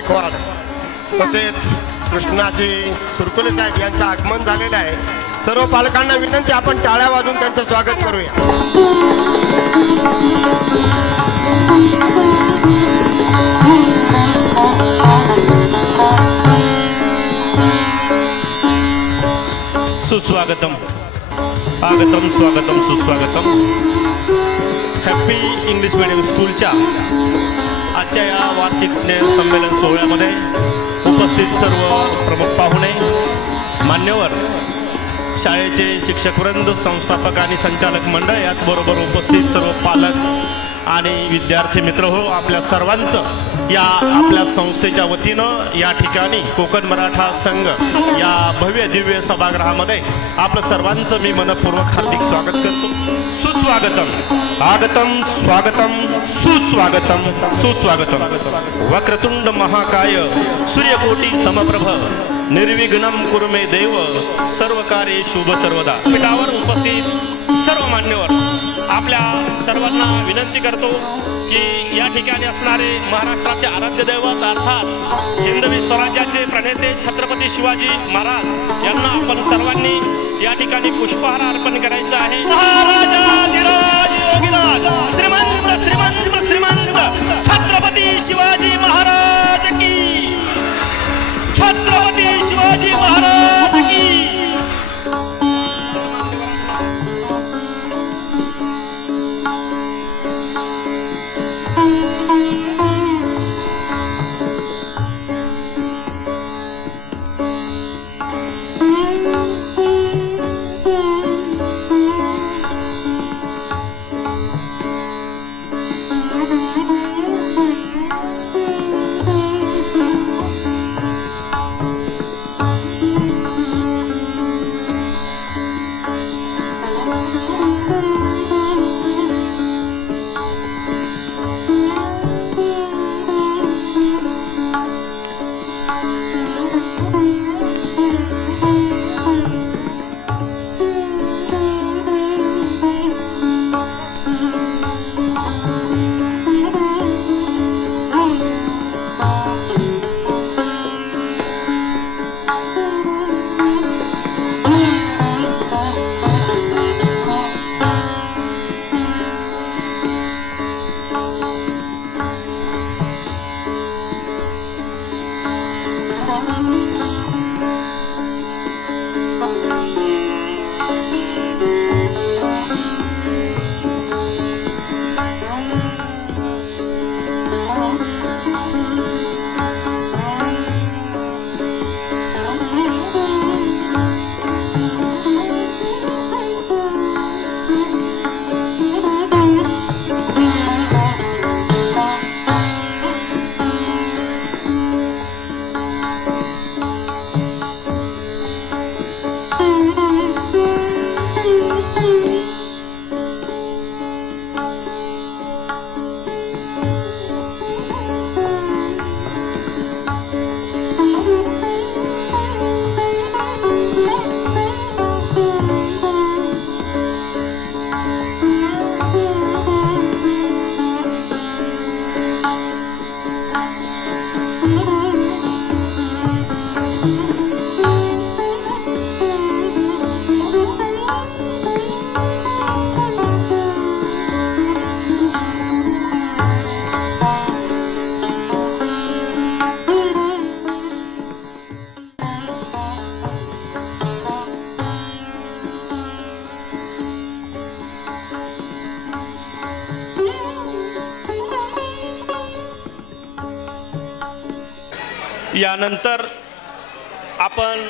गायकवाड तसेच कृष्णाजी सुरकुले साहेब यांचं आगमन झालेलं आहे। सर्व पालकांना विनंती, आपण टाळ्या वाजवून त्यांचं स्वागत करूया। सुस्वागतम, आगतम, स्वागतम, सुस्वागतम। हॅपी इंग्लिश मीडियम स्कूलच्या आजच्या या वार्षिक स्नेह संमेलन सोहळ्यामध्ये उपस्थित सर्व प्रमुख पाहुणे, मान्यवर, शाळेचे शिक्षकवृंद, संस्थापक आणि संचालक मंडळ, याचबरोबर उपस्थित सर्व पालक आणि विद्यार्थी मित्र हो, आपल्या सर्वांचं या आपल्या संस्थेच्या वतीनं या ठिकाणी कोकण मराठा संघ या भव्य दिव्य सभागृहामध्ये आपलं सर्वांचं मी मनपूर्वक हार्दिक स्वागत करतो। सुस्वागतम, आगतम, स्वागतम, सुस्वागतम, सुस्वागतम। वक्रतुंड महाकाय सूर्यकोटी समप्रभ निर्विघ्नं कुरु मे देव सर्वकार्ये शुभ सर्वदा। पीठावर उपस्थित सर्व मान्यवर, आपल्या सर्वांना विनंती करतो की या ठिकाणी असणारे महाराष्ट्राचे आराध्य दैवत अर्थात हिंदवी स्वराज्याचे प्रणेते छत्रपती शिवाजी महाराज यांना आपण सर्वांनी या ठिकाणी पुष्पहार अर्पण करायचा आहे। महाराजाधिराज योगीराज श्रीमंत श्रीमंत श्रीमंत छत्रपती शिवाजी महाराज की, छत्रपती शिवाजी महाराज की। यानंतर आपण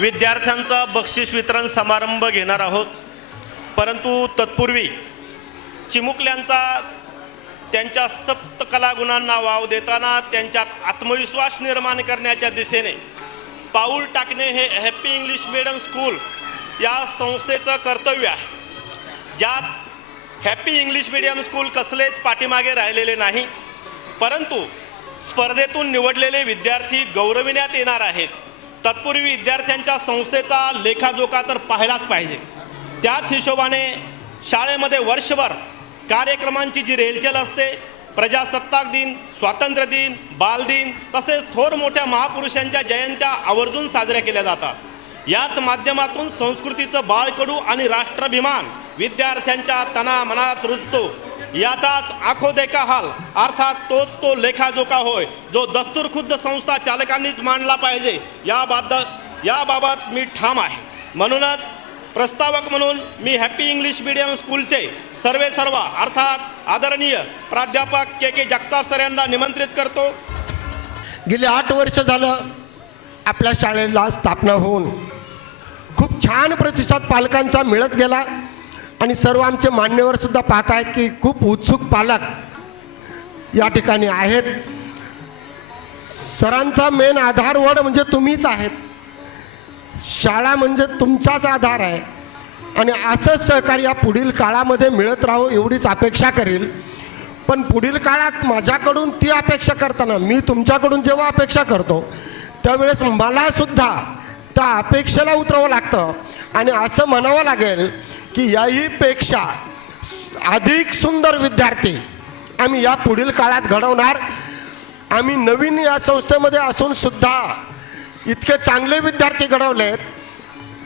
विद्यार्थ्यांचा बक्षीस वितरण समारंभ घेणार आहोत, परंतु तत्पूर्वी चिमुकल्यांचा त्यांच्या सप्त कलागुणांना वाव देताना त्यांच्यात आत्मविश्वास निर्माण करण्याच्या दिशेने पाऊल टाकणे हे हॅपी इंग्लिश मीडियम स्कूल या संस्थेचं कर्तव्य आहे, ज्यात हॅपी इंग्लिश मीडियम स्कूल कसलेच पाठीमागे राहिलेले नाही, परंतु स्पर्धेतून निवडलेले विद्यार्थी गौरविण्यात येणार आहेत। तत्पूर्वी विद्यार्थ्यांच्या संस्थेचा लेखाजोखा तर पाहिलाच पाहिजे। त्याच हिशोबाने शाळेमध्ये वर्षभर कार्यक्रमांची जी रेलचेल असते प्रजासत्ताक दिन, स्वातंत्र्य दिन, बालदिन तसेच थोर मोठ्या महापुरुषांच्या जयंत्या आवर्जून साजऱ्या केल्या जातात। याच माध्यमातून संस्कृतीचं बाळकडू आणि राष्ट्राभिमान विद्यार्थ्यांच्या तनामनात रुजतो। याचाच आखो देखा हाल अर्थात तोच तो लेखाजोखा होय जो दस्तूरखुद्द संस्था चालकांनीच मांडला पाहिजे याबाबत मी ठाम आहे। म्हणूनच प्रस्तावक म्हणून मी हॅपी इंग्लिश मीडियम स्कूलचे सर्वेसर्वा अर्थात आदरणीय प्राध्यापक के जगताप सर यांना निमंत्रित करतो। गेली 8 वर्ष झालं आपल्या शाळेला स्थापना होऊन खूप छान प्रतिसाद पालकांचा मिळत गेला आणि सर्व आमचे मान्यवर सुद्धा पाहत आहेत की खूप उत्सुक पालक या ठिकाणी आहेत। सरांचा मेन आधारवड म्हणजे तुम्हीच आहेत। शाळा म्हणजे तुमचाच आधार आहे आणि असंच सहकार्य पुढील काळामध्ये मिळत राहो एवढीच अपेक्षा करेल। पण पुढील काळात माझ्याकडून ती अपेक्षा करताना मी तुमच्याकडून जेव्हा अपेक्षा करतो त्यावेळेस मलासुद्धा त्या अपेक्षेला उतरावं लागतं आणि असं म्हणावं लागेल की याहीपेक्षा अधिक सुंदर विद्यार्थी आम्ही या पुढील काळात घडवणार। आम्ही नवीन या संस्थेमध्ये असून सुद्धा इतके चांगले विद्यार्थी घडवलेत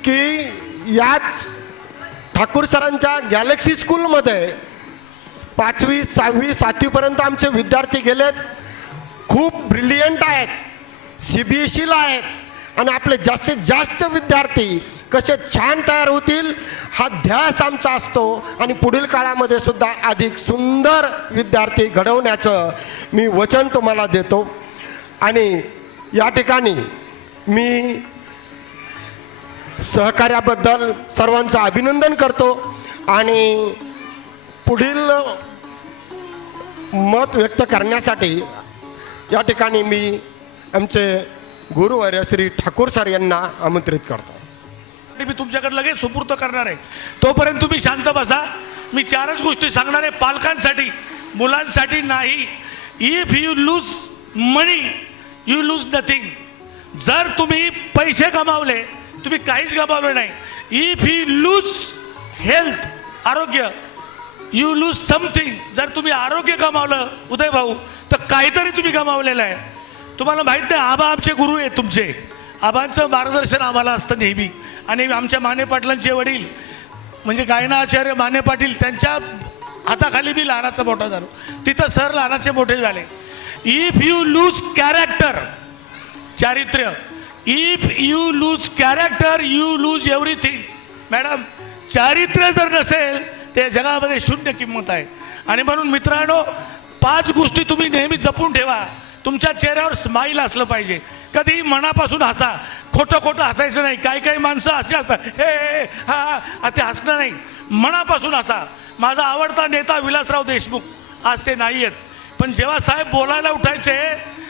की याच ठाकूर सरांच्या गॅलेक्सी स्कूलमध्ये 5वी 6वी 7वीपर्यंत आमचे विद्यार्थी गेलेत। खूप ब्रिलियंट आहेत, CBSEला आहेत आणि आपले जास्तीत जास्त विद्यार्थी कसे छान तयार होतील हा ध्यास आमचा असतो आणि पुढील काळामध्ये सुद्धा अधिक सुंदर विद्यार्थी घडवण्याचं मी वचन तुम्हाला देतो। आणि या ठिकाणी मी सहकार्याबद्दल सर्वांचं अभिनंदन करतो आणि पुढील मत व्यक्त करण्यासाठी या ठिकाणी मी आमचे गुरुवर्य श्री ठाकूर सर यांना आमंत्रित करतो। मी तुमच्याकडे लगेच सुपूर्द करणार आहे, तोपर्यंत तुम्ही शांत बसा। मी 4च गोष्टी सांगणार आहे पालकांसाठी, मुलांसाठी नाही। If you lose money you lose nothing. जर तुम्ही पैसे गमावले तुम्ही काहीच गमावले नाही। इफ यू लूज हेल्थ आरोग्य यू लूज समथिंग। जर तुम्ही आरोग्य गमावलं उदय भाऊ तर काहीतरी तुम्ही गमावलेलं आहे। तुम्हाला माहीत नाही, आबा आमचे गुरु आहेत तुमचे, आबांचं मार्गदर्शन आम्हाला असतं नेहमी। आणि आमच्या माने पाटलांचे वडील म्हणजे गायनाचार्य माने पाटील त्यांच्या हाताखाली मी लहानाचा मोठा झालो, तिथं सर लहानाचे मोठे झाले। इफ यू लूज कॅरेक्टर चारित्र्य, if you lose character you lose everything. Madam चारित्र्य जर नसेल ते जगामध्ये शून्य किंमत आहे। आणि म्हणून मित्रांनो 5 गोष्टी तुम्ही नेहमी जपून ठेवा। तुमच्या चेहऱ्यावर स्माईल असलं पाहिजे, कधी मनापासून हसा, खोटं खोटं हसायचं नाही। काही काही माणसं अशी असतात हे हा ते हसणं नाही, मनापासून हसा। माझा आवडता नेता विलासराव देशमुख आज ते नाही आहेत, पण जेव्हा साहेब बोलायला उठायचे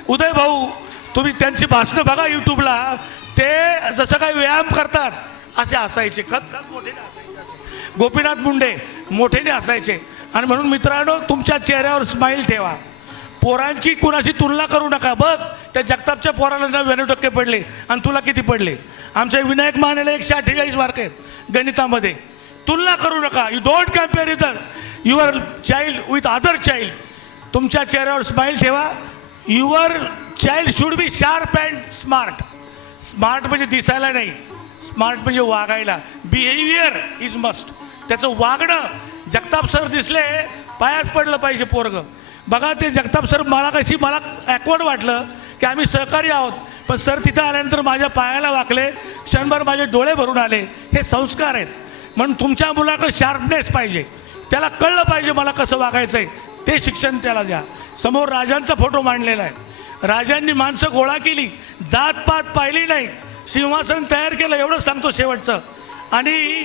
उदय भाऊ तुम्ही त्यांची भाषणं बघा यूट्यूबला, ते जसं काही व्यायाम करतात असे हसायचे, खतखत मोठेने हसायचे असे। गोपीनाथ मुंडे मोठेने हसायचे। आणि म्हणून मित्रांनो तुमच्या चेहऱ्यावर स्माईल ठेवा। पोरांची कुणाशी तुलना करू नका। बघ त्या जगतापच्या पोराला 99% पडले आणि तुला किती पडले? आमच्या विनायक मानेला 148 मार्क आहेत गणितामध्ये। तुलना करू नका। You don't comparison your child with other child. तुमच्या चेहऱ्यावर स्माईल ठेवा। Your child should be sharp and smart. Smart म्हणजे दिसायला नाही, स्मार्ट म्हणजे वागायला। Behaviour is must. त्याचं वागणं जगताप सर दिसले पायाच पडलं पाहिजे पोरगं। बघा ते जगताप सर मला ॲकवर्ड वाटलं की आम्ही सहकारी आहोत, पण सर तिथं आल्यानंतर माझ्या पायाला वाकले, क्षणभर माझे डोळे भरून आले। हे संस्कार आहेत। म्हणून तुमच्या मुलाकडे शार्पनेस पाहिजे, त्याला कळलं पाहिजे मला कसं वागायचं आहे, ते शिक्षण त्याला द्या। समोर राजांचा फोटो मांडलेला आहे, राजांनी माणसं गोळा केली, जातपात पाहिली नाही, सिंहासन तयार केलं एवढं सांगतो शेवटचं। आणि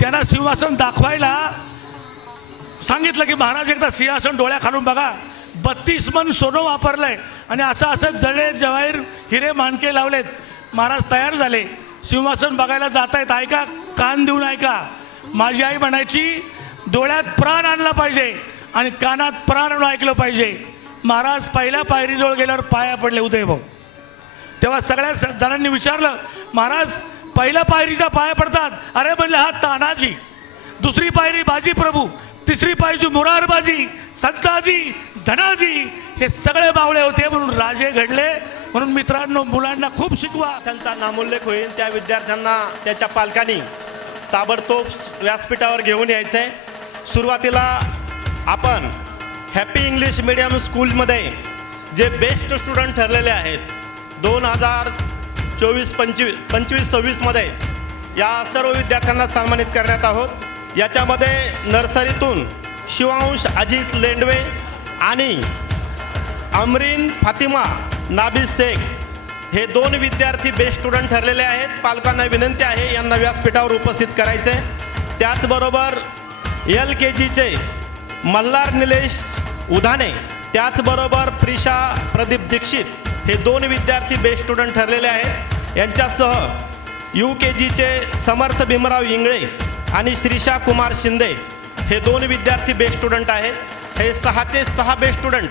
त्यांना सिंहासन दाखवायला सांगितलं की महाराज एकदा सिंहासन डोळ्या खालून बघा। 32 मन सोनं वापरलंय आणि असं जडे जवाहीर हिरे मानके लावलेत। महाराज तयार झाले, सिंहासन बघायला जात आहेत। ऐका, कान देऊन ऐका। माझी आई म्हणायची डोळ्यात प्राण आणला पाहिजे आणि कानात प्राण आणून ऐकलं पाहिजे। महाराज पहिल्या पायरीजवळ गेल्यावर पाया पडले उदय भाऊ। तेव्हा सगळ्या जणांनी विचारलं महाराज पहिल्या पायरीचा पाया पडतात? अरे म्हणले हा तानाजी, दुसरी पायरी बाजी प्रभू, तिसरी पायरी मुरारबाजी, संताजी, धनाजी हे सगळे बावळे होते म्हणून राजे घडले. म्हणून मित्रांनो, मुलांना खूप शिकवा. त्यांचा नामोल्लेख होईल त्या विद्यार्थ्यांना त्याच्या पालकांनी ताबडतोब व्यासपीठावर घेऊन यायचं आहे. सुरुवातीला आपण हॅपी इंग्लिश मीडियम स्कूलमध्ये जे बेस्ट स्टुडंट ठरलेले आहेत 2024-25-26 या सर्व विद्यार्थ्यांना सन्मानित करण्यात आहोत. याच्यामध्ये नर्सरीतून शिवांश अजित लेंडवे आणि अमरीन फातिमा नाबी शेख हे 2 विद्यार्थी बेस्ट स्टुडंट ठरलेले आहेत. पालकांना विनंती आहे यांना व्यासपीठावर उपस्थित करायचे. त्याचबरोबर LKGचे मल्हार निलेश उधाणे, त्याचबरोबर प्रिशा प्रदीप दीक्षित हे 2 विद्यार्थी बेस्ट स्टुडंट ठरलेले आहेत. यांच्यासह UKGचे समर्थ भीमराव इंगळे आणि श्रीशा कुमार शिंदे हे 2 विद्यार्थी बेस्ट स्टुडंट आहेत. हे 6चे 6 बेस्ट स्टुडंट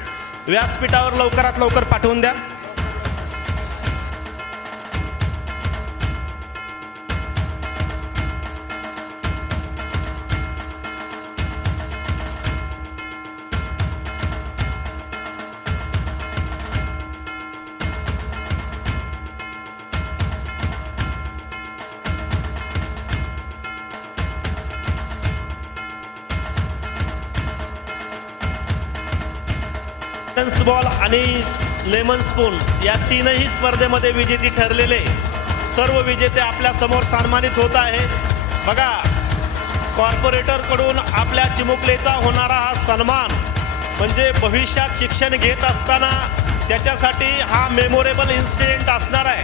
व्यासपीठावर लवकरात लवकर पाठवून द्या. बॉल आणि लेमन स्पून या 3ही स्पर्धेमध्ये विजेती ठरलेले सर्व विजेते आपल्या समोर सन्मानित होत आहेत. बघा, कॉर्पोरेटरकडून आपल्या चिमुकलेचा होणारा हा सन्मान म्हणजे भविष्यात शिक्षण घेत असताना त्याच्यासाठी हा मेमोरेबल इन्सिडेंट असणार आहे.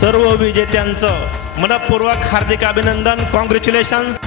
सर्व विजेत्यांचं मनपूर्वक हार्दिक अभिनंदन. कॉंग्रॅच्युलेशन्स.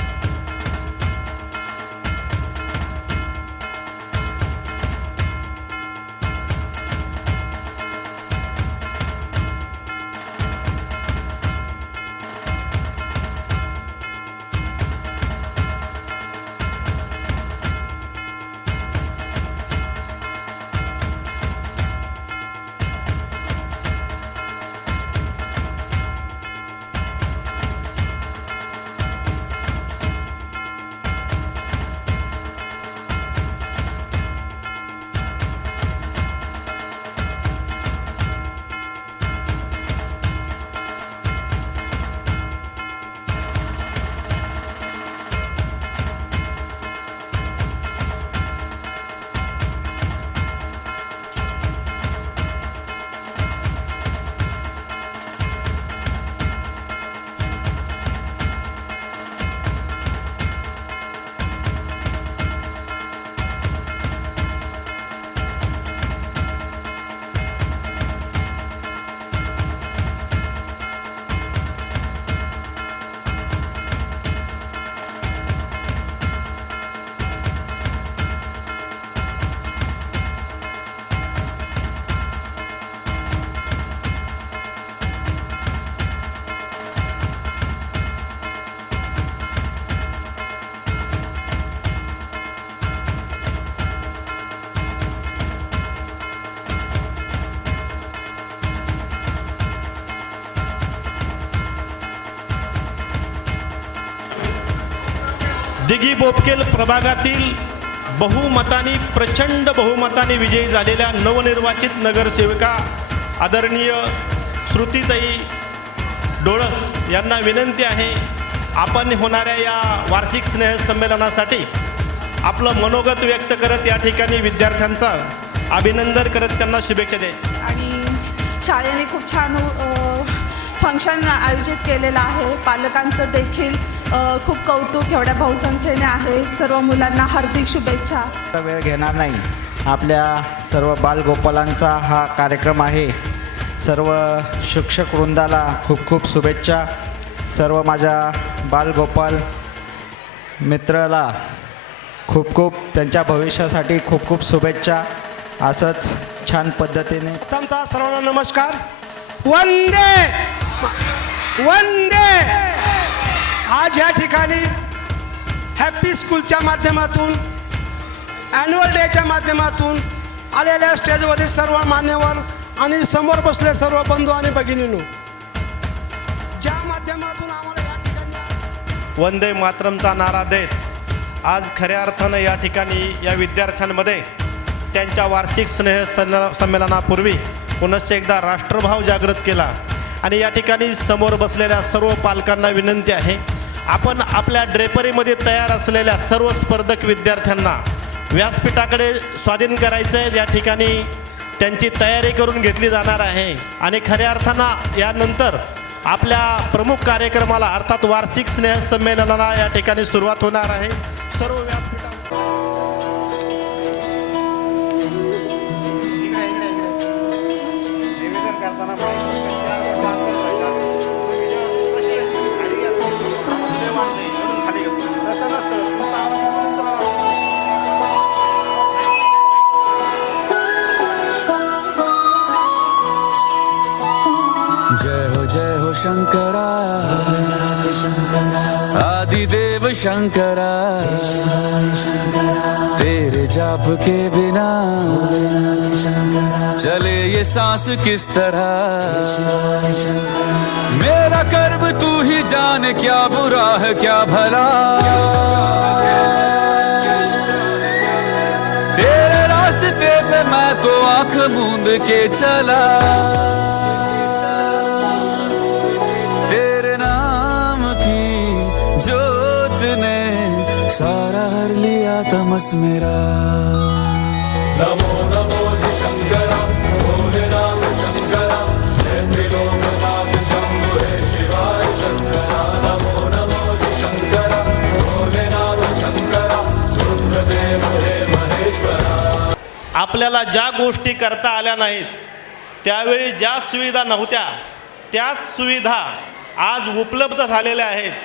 दिघी बोपकेल प्रभागातील प्रचंड बहुमताने विजयी झालेल्या नवनिर्वाचित नगरसेविका आदरणीय श्रुतीताई डोळस यांना विनंती आहे, आपण होणाऱ्या या वार्षिक स्नेहसंमेलनासाठी आपलं मनोगत व्यक्त करत या ठिकाणी विद्यार्थ्यांचा अभिनंदन करत त्यांना शुभेच्छा द्यायच्या. आणि शाळेने खूप छान फंक्शन आयोजित केलेलं आहे. पालकांचं देखील खूप कौतुक एवढ्या बहुसंख्येने आहे. सर्व मुलांना हार्दिक शुभेच्छा. वेळ घेणार नाही. आपल्या सर्व बालगोपालांचा हा कार्यक्रम आहे. सर्व शिक्षक वृंदाला खूप खूप शुभेच्छा. सर्व माझ्या बालगोपाल मित्राला खूप खूप त्यांच्या भविष्यासाठी खूप खूप शुभेच्छा. असंच छान पद्धतीने तुमचा सर्वांना नमस्कार. वंदे वंदे. आज या ठिकाणी हॅपी स्कूलच्या माध्यमातून ॲन्युअल डेच्या माध्यमातून आलेल्या स्टेजवरील सर्व मान्यवर आणि समोर बसले सर्व बंधू आणि भगिनींनो, ज्या माध्यमातून आम्हाला या ठिकाणी वंदे मातरमचा नारा देत आज खऱ्या अर्थानं या ठिकाणी या विद्यार्थ्यांमध्ये त्यांच्या वार्षिक संमेलनापूर्वी पुनश्च एकदा राष्ट्रभाव जागृत केला. आणि या ठिकाणी समोर बसलेल्या सर्व पालकांना विनंती आहे, आपण आपल्या ड्रेपरीमध्ये तयार असलेल्या सर्व स्पर्धक विद्यार्थ्यांना व्यासपीठाकडे स्वाधीन करायचं आहे. या ठिकाणी त्यांची तयारी करून घेतली जाणार आहे आणि खऱ्या अर्थानं यानंतर आपल्या प्रमुख कार्यक्रमाला अर्थात वार्षिक स्नेहसंमेलनाला या ठिकाणी सुरुवात होणार आहे. सर्व व्यासपीठा जय हो शंकरा आदिदेव शंकरा तेरे जाप के बिना चले ये सांस किस तरह मेरा कर्म तू ही जाने क्या बुरा है क्या भला तेरे रास्ते पे मैं तो आंख मूंद के चला सारा हर लिया तमस मेरा नमो नमो जी शंकरा भोलेनाथ शंकरा जय त्रिलोकनाथ शंभो हे शिवाय शंकरा नमो नमो जी शंकरा भोलेनाथ शंकरा रुद्रदेव हे महेश्वरा. आपल्याला ज्या गोष्टी करता आल्या नाहीत त्यावेळी ज्या सुविधा नव्हत्या त्याच सुविधा आज उपलब्ध झालेल्या आहेत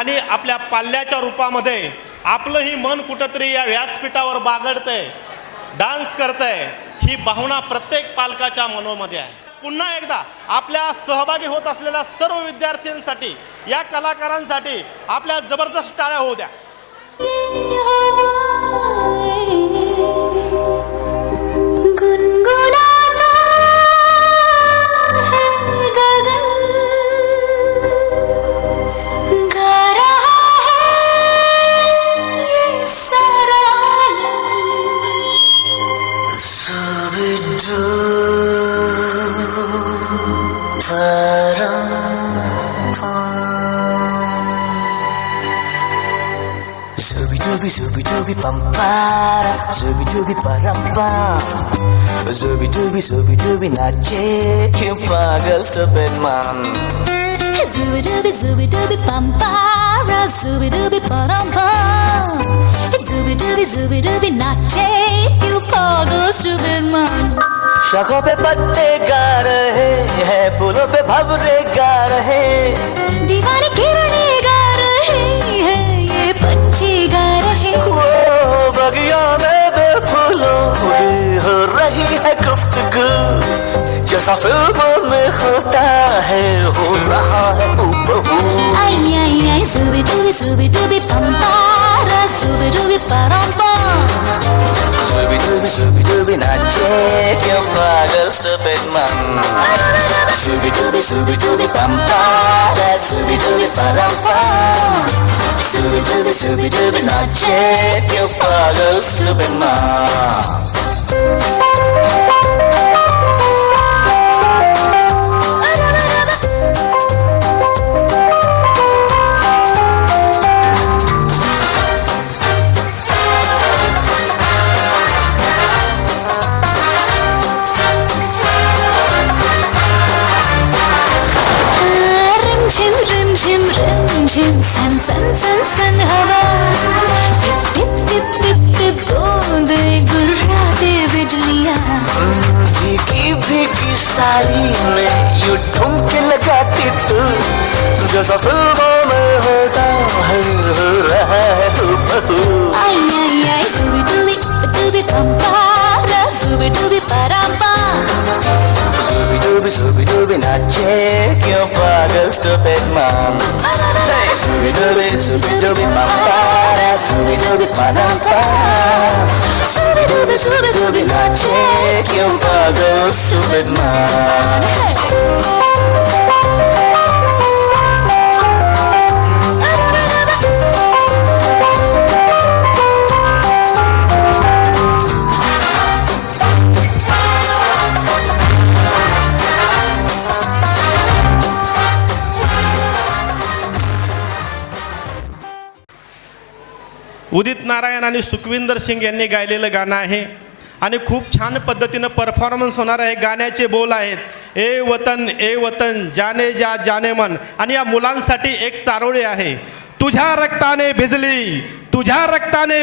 आणि आपल्या पाल्याच्या रूपामध्ये आपलंही मन कुठंतरी या व्यासपीठावर बागडतंय, डान्स करतंय. ही भावना प्रत्येक पालकाच्या मनोमध्ये आहे. पुन्हा एकदा आपल्या सहभागी होत असलेल्या सर्व विद्यार्थ्यांसाठी या कलाकारांसाठी आपल्या जबरदस्त टाळ्या होऊ द्या. Zubi dubi pampara, zubi dubi parampa, zubi dubi nache, que pagal stupid man. Zubi dubi pampara, zubi dubi parampa, zubi dubi nache, you pagal stupid man. शाखों पे पत्ते गा रहे हैं, फूलों पे भंवरे गा रहे, दीवाने किरणें गा रहे हैं, ये पंछी गा रहे. वो बगिया में दो फूलों की हो रही है गुफ्तगू, जैसा फिल्मों में होता है हो रहा है हूबहू. Ay, zubi dubi pampara, zubi dubi parampa. Zubi dubi nache, क्यों पागल stupid man. Zubi dubi pampara, zubi dubi parampa. Zubi dubi nache, क्यों पागल stupid man. Rim san san san san हवा tip tip tip tip tip बूंदे गुर्राते बिजलियाँ. भीगी भीगी साड़ी में यूं ठुमके लगाती तू, जैसा फिल्मों में होता है हो रहा है हूबहू. Ay, zubi dubi pampara, zubi dubi parampa. Zubi dubi nache, क्यों पागल stupid man. Zubi dubi pampara, zubi dubi parampa. Zubi dubi nache, क्यों पागल stupid man. उदित नारायण आणि सुखविंदर सिंग यांनी गायलेलं गाणं आहे आणि खूप छान पद्धतीनं परफॉर्मन्स होणार आहे. गाण्याचे बोल आहेत ए वतन जाने जा जाने मन. आणि या मुलांसाठी एक चारोळी आहे. तुझ्या रक्ताने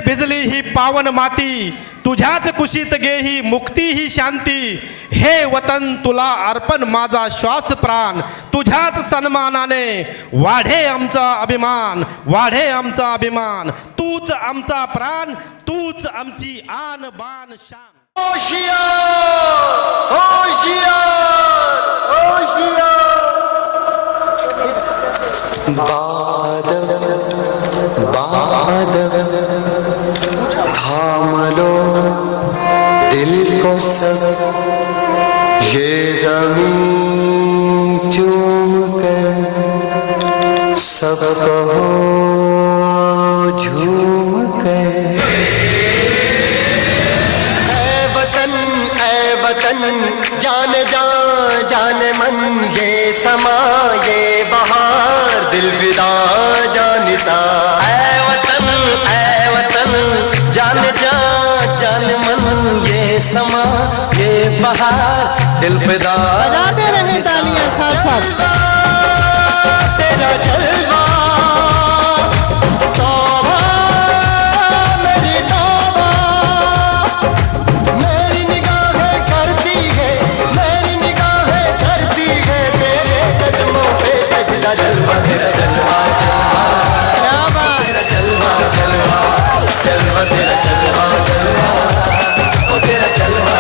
भिजली ही पावन माती, तुझ्याच कुशीत गे ही मुक्ती ही शांती. हे वतन तुला अर्पण माझा श्वास प्राण, तुझ्याच सन्मानाने वाढे आमचा अभिमान. तूच आमचा प्राण, तूच आमची आन बान शान. थाम लो दिल को सब, ये ज़मीं चूम कर सब कहो झूम कर. ऐ वतन जान मन, ये समा ये बहार दिल फिदा जानिसा. ऐ वतन जान मन, ये समा ये बहार दिल फिदा. बजाते रहे तालियां साथ साथ. तेरा जलवा तौबा मेरी तौबा, मेरी निगाहें करती है तेरे कदमों पे सजदा. जलवा तेरा जलवा तेरा जलवा तेरा जलवा ओ तेरा जलवा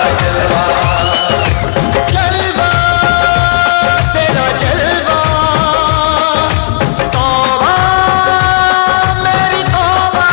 तेरा जलवा तौबा मेरी तौबा.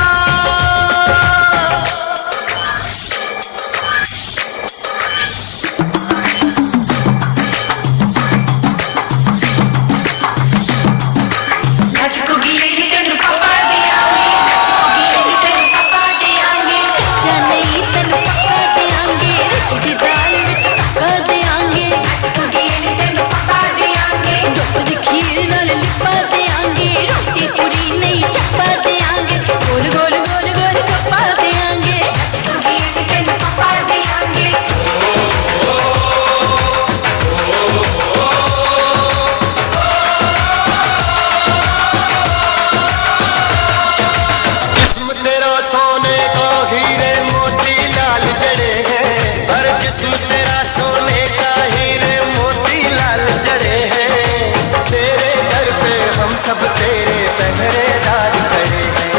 सब तेरे पहरेदार खड़े हैं.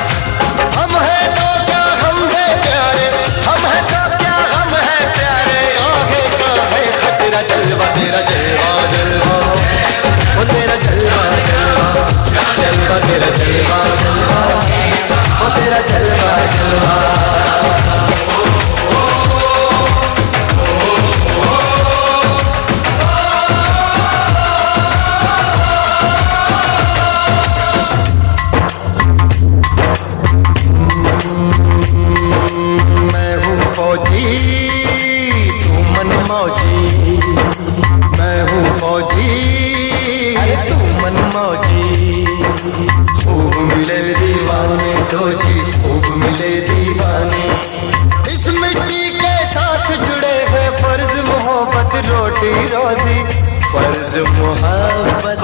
हम हैं तो क्या हम हैं प्यारे, हम हैं तो क्या हम हैं प्यारे. आगे का है खतरा. जलवा तेरा जलवा ओ तेरा जलवा तेरा जलवा ओ तेरा जलवा. मैं हूँ फौजी तू मन मौजी, मैं हूँ फौजी तू मन मौजी. खूब मिले दीवाने दो जी, खूब मिले दीवाने. इस मिट्टी के साथ जुड़े हैं फर्ज मोहब्बत रोटी रोजी, फर्ज मोहब्बत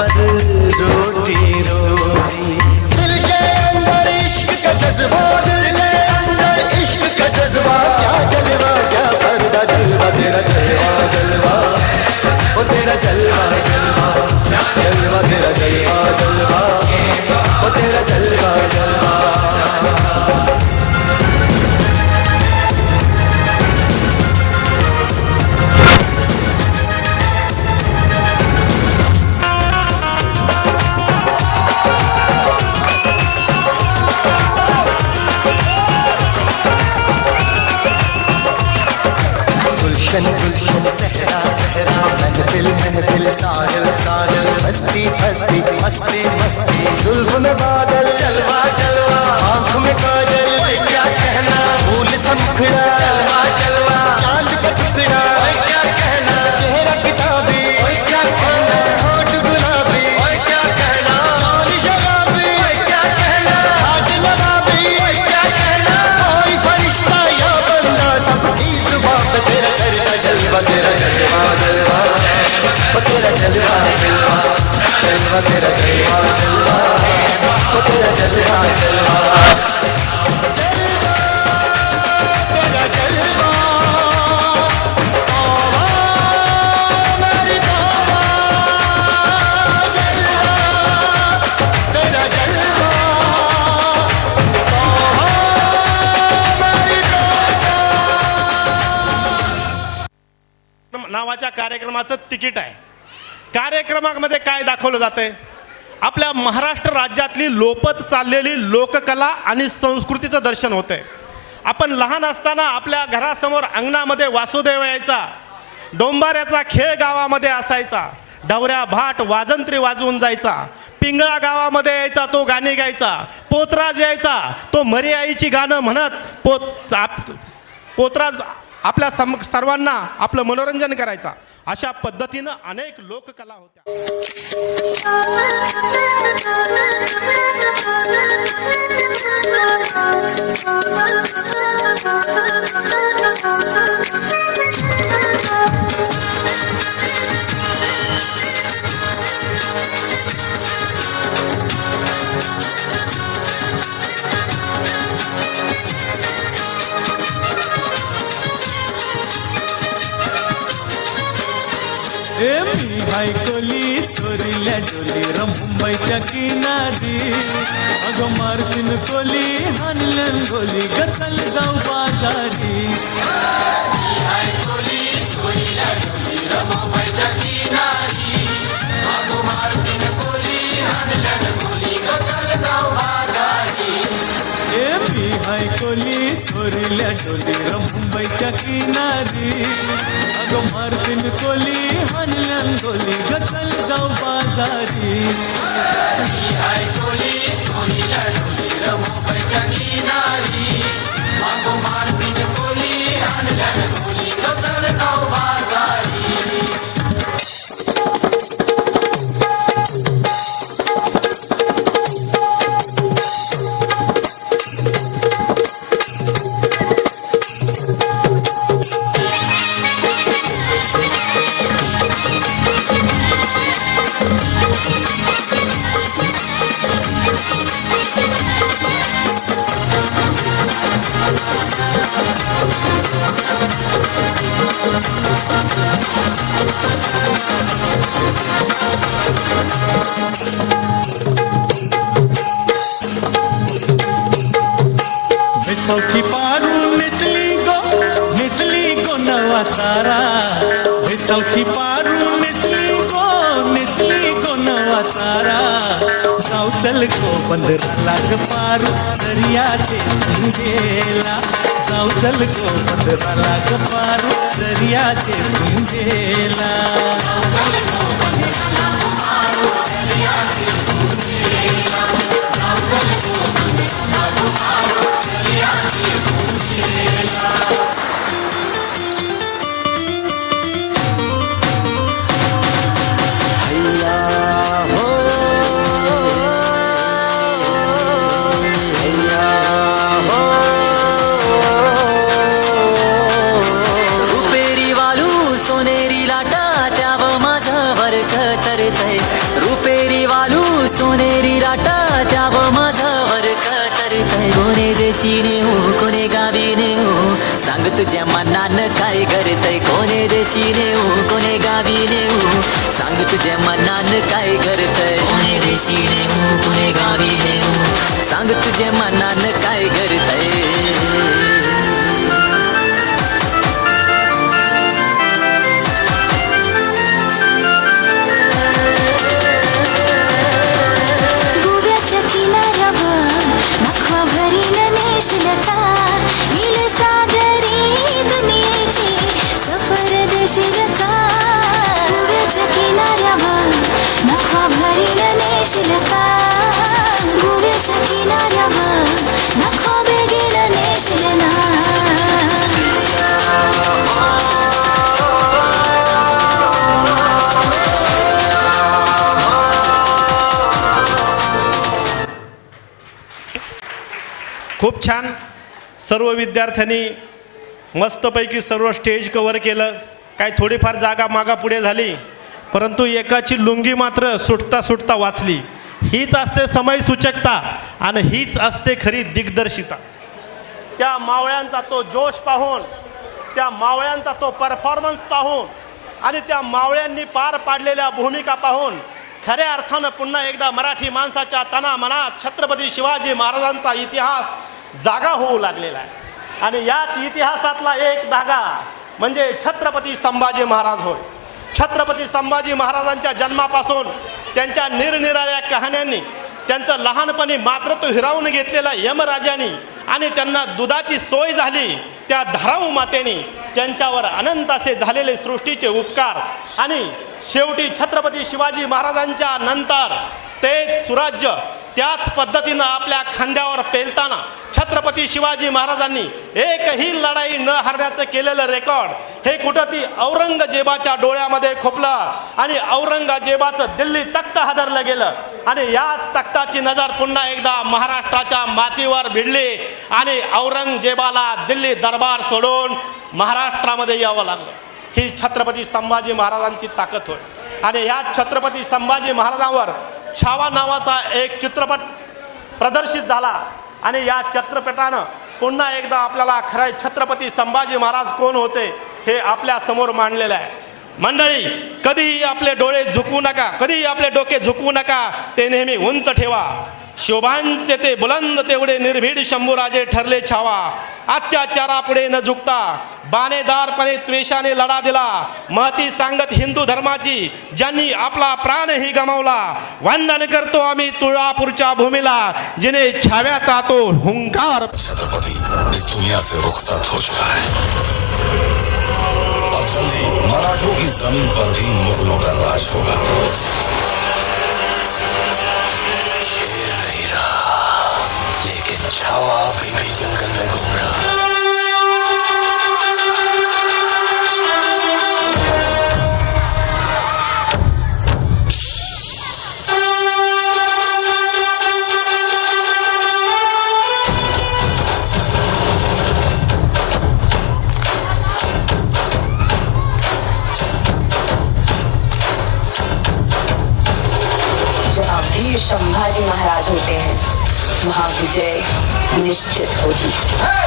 रोटी रोजी. दिल के अंदर इश्क का जज्बा, दिल के अंदर इश्क का जज्बा. क्या जलवा क्या पर्दा. जलवा तेरा जलवा ओ तेरा जलवा तेरा जलवा ओ तेरा जलवा. गुलशन सहरा सहरा, महफिल साहिल मस्ती मस्ती. जुल्फ में बादल जलवा आँख में काजल क्या कहना. फूल सा मुखड़ा जलवा चांद का टुकड़ा क्या कहना. चेहरा किताबी क्या कहना. होठ गुलाबी क्या कहना. चाल शराबी क्या कहना. हाथ नवाबी क्या कहना. तेरा जलवा जलवा ओ तेरा जलवा जलवा नावाच्या कार्यक्रमाचं तिकीट आहे. कार्यक्रमामध्ये काय दाखवलं जातंय? आपल्या महाराष्ट्र राज्यातली लोपत चाललेली लोककला आणि संस्कृतीचं दर्शन होतंय. आपण लहान असताना आपल्या घरासमोर अंगणामध्ये वासुदेव यायचा, डोंबाऱ्याचा खेळ गावामध्ये असायचा, ढवऱ्या भाट वाजंत्री वाजवून जायचा, पिंगळा गावामध्ये यायचा तो गाणी गायचा, पोतराज यायचा तो मरी आईची गाणं म्हणत पोतराज आपल्या सर्वांना आपलं मनोरंजन करायचा. अशा पद्धतीनं अनेक लोककला होत्या. मी हायकोली सोरील्या डोली मुंबईच्या किनारी अगं मार्तीन कोली हानलन गोली गचल जाऊ बाजारी. मी हायकोली सोरील्या डोली मुंबईच्या किनारी अगं मार्तीन कोली हानलन गोली गचल जाऊ बाजारी. भेसवची पारू नेसली गो नवा सारा. भेसवची पारू नेसली गो नवा सारा. जाऊ चल गो बंदराला ग पारू दर्याचे गेला. जाऊ चल गो बंदराला ग पारू दर्याचे गेला. तुझ्या मनानं काय करतय कोणे देशी नेऊ कोणे गावी नेऊ. सांग तुझ्या मनानं काय करतय कोणे देशी नेऊ कोणे गावी नेऊ. सांग तुझ्या मनानं काय करतय. गोव्याच्या किनाऱ्यावर नखवा भरीन नेशील का. नील सागरी दुनियेची सफर देशील का. गोव्याच्या किनाऱ्यावर नखवा भरीन नेशील का. गोव्याच्या किनाऱ्यावर नखवा बेगीन नेशील ना. खूप छान. सर्व विद्यार्थ्यांनी मस्तपैकी सर्व स्टेज कव्हर केलं. काय थोडीफार जागा मागा पुढे झाली परंतु एकाची लुंगी मात्र सुटता सुटता वाचली. हीच असते समय सूचकता आणि हीच असते खरी दिग्दर्शिता. त्या मावळ्यांचा तो जोश पाहून, त्या मावळ्यांचा तो परफॉर्मन्स पाहून आणि त्या मावळ्यांनी पार पाडलेल्या भूमिका पाहून खऱ्या अर्थानं पुन्हा एकदा मराठी माणसाच्या तनामनात छत्रपती शिवाजी महाराजांचा इतिहास जागा होऊ लागलेला आहे. आणि याच इतिहासातला एक धागा म्हणजे छत्रपती संभाजी महाराज होय. छत्रपती संभाजी महाराजांच्या जन्मापासून त्यांच्या निरनिराळ्या कहाण्यांनी, त्यांचं लहानपणी मातृत्व हिरावून घेतलेल्या यमराजांनी आणि त्यांना दुधाची सोय झाली त्या धाराऊ मातेनी, त्यांच्यावर अनंत असे झालेले सृष्टीचे उपकार आणि शेवटी छत्रपती शिवाजी महाराजांच्या नंतर तेच सुराज्य त्याच पद्धतीनं आपल्या खांद्यावर पेलताना छत्रपती शिवाजी महाराजांनी एकही लढाई न हरण्याचं केलेलं रेकॉर्ड हे कुठं ती औरंगजेबाच्या डोळ्यामध्ये खोपलं आणि औरंगजेबाचं दिल्ली तख्त हादरलं गेलं. आणि याच तख्ताची नजर पुन्हा एकदा महाराष्ट्राच्या मातीवर भिडली आणि औरंगजेबाला दिल्ली दरबार सोडून महाराष्ट्रामध्ये यावं लागलं. ही छत्रपती संभाजी महाराजांची ताकद होय. आणि ह्या छत्रपती संभाजी महाराजांवर छावा नावाचा एक चित्रपट प्रदर्शित झाला आणि या चित्रपटानं पुन्हा एकदा आपल्याला खरे छत्रपती संभाजी महाराज कोण होते हे आपल्या समोर मांडलेलं आहे. मंडळी, कधीही आपले डोळे झुकवू नका, कधीही आपले डोके झुकवू नका, ते नेहमी उंच ठेवा. शोभांचे ते बुलंद तेवढे निर्भीड शंभूराजे ठरले छावा. अत्याचारापुढे न झुकता बाणेदारपणे त्वेषाने लढा दिला. महती सांगत हिंदू धर्माची ज्यांनी आपला प्राणही गमावला. वंदन करतो आम्ही तुळजापूरच्या भूमीला जिने छाव्याचा तो हुंकार. छत्रपति इस दुनिया से रुखसत हो चुका है. अब जल्दी मराठों की जमीन पर भी मुगलों का राज होगा. शेर नहीं रहा, लेकिन छावा अभी भी जंगल में घूम रहा. जहाँ वीर संभाजी महाराज होते हैं वहाँ विजय निश्चित होती है.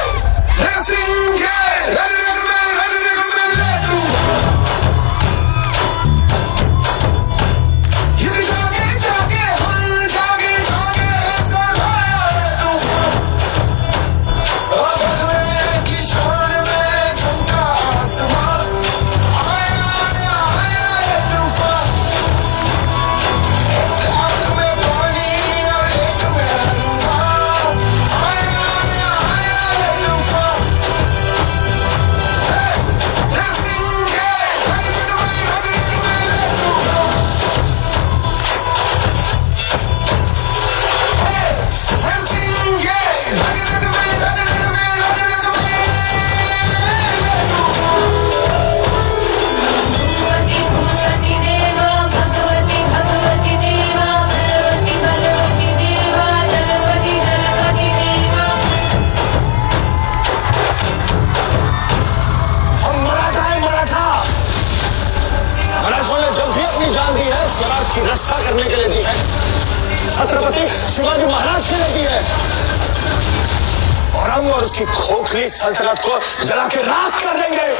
की रक्षा करने के लिए दी है, छत्रपति शिवाजी महाराज के लिए दी है. और हम और उसकी खोखली सल्तनत को जला के राख कर देंगे.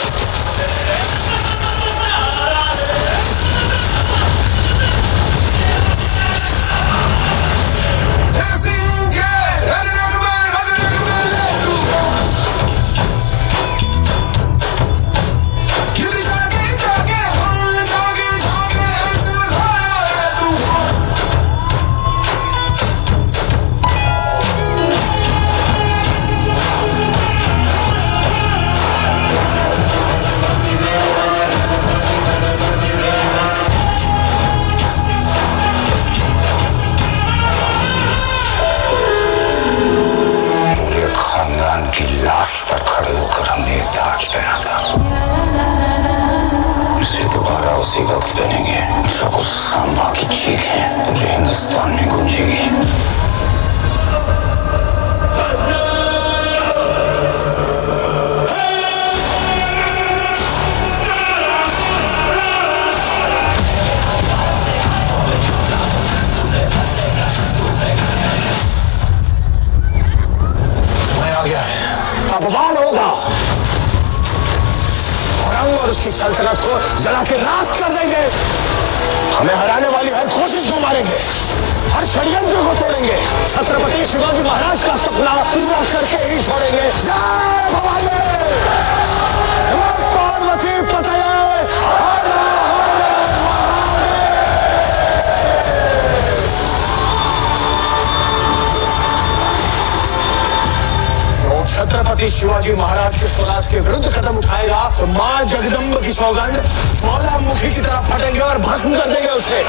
की लाश पर खड़े होकर हमने एक ताज पहना था, इसे दोबारा उसी वक्त पहनेंगे जब उस सांबा की चीखें पूरे हिंदुस्तान में गूंजेगी. को जला के राख कर देंगे। हमें हराने वाली हर कोशिश को मारेंगे, हर षड्यंत्र को तोड़ेंगे। छत्रपति शिवाजी महाराज का सपना पूरा करके ही छोड़ेंगे। जय भवानी, पार्वती पतये। छत्रपति शिवाजी महाराज के स्वराज के विरुद्ध कदम उठाएगा तो मां जगदम्ब की सौगंध ज्वालामुखी की तरह फटेंगे और भस्म कर देंगे उसे।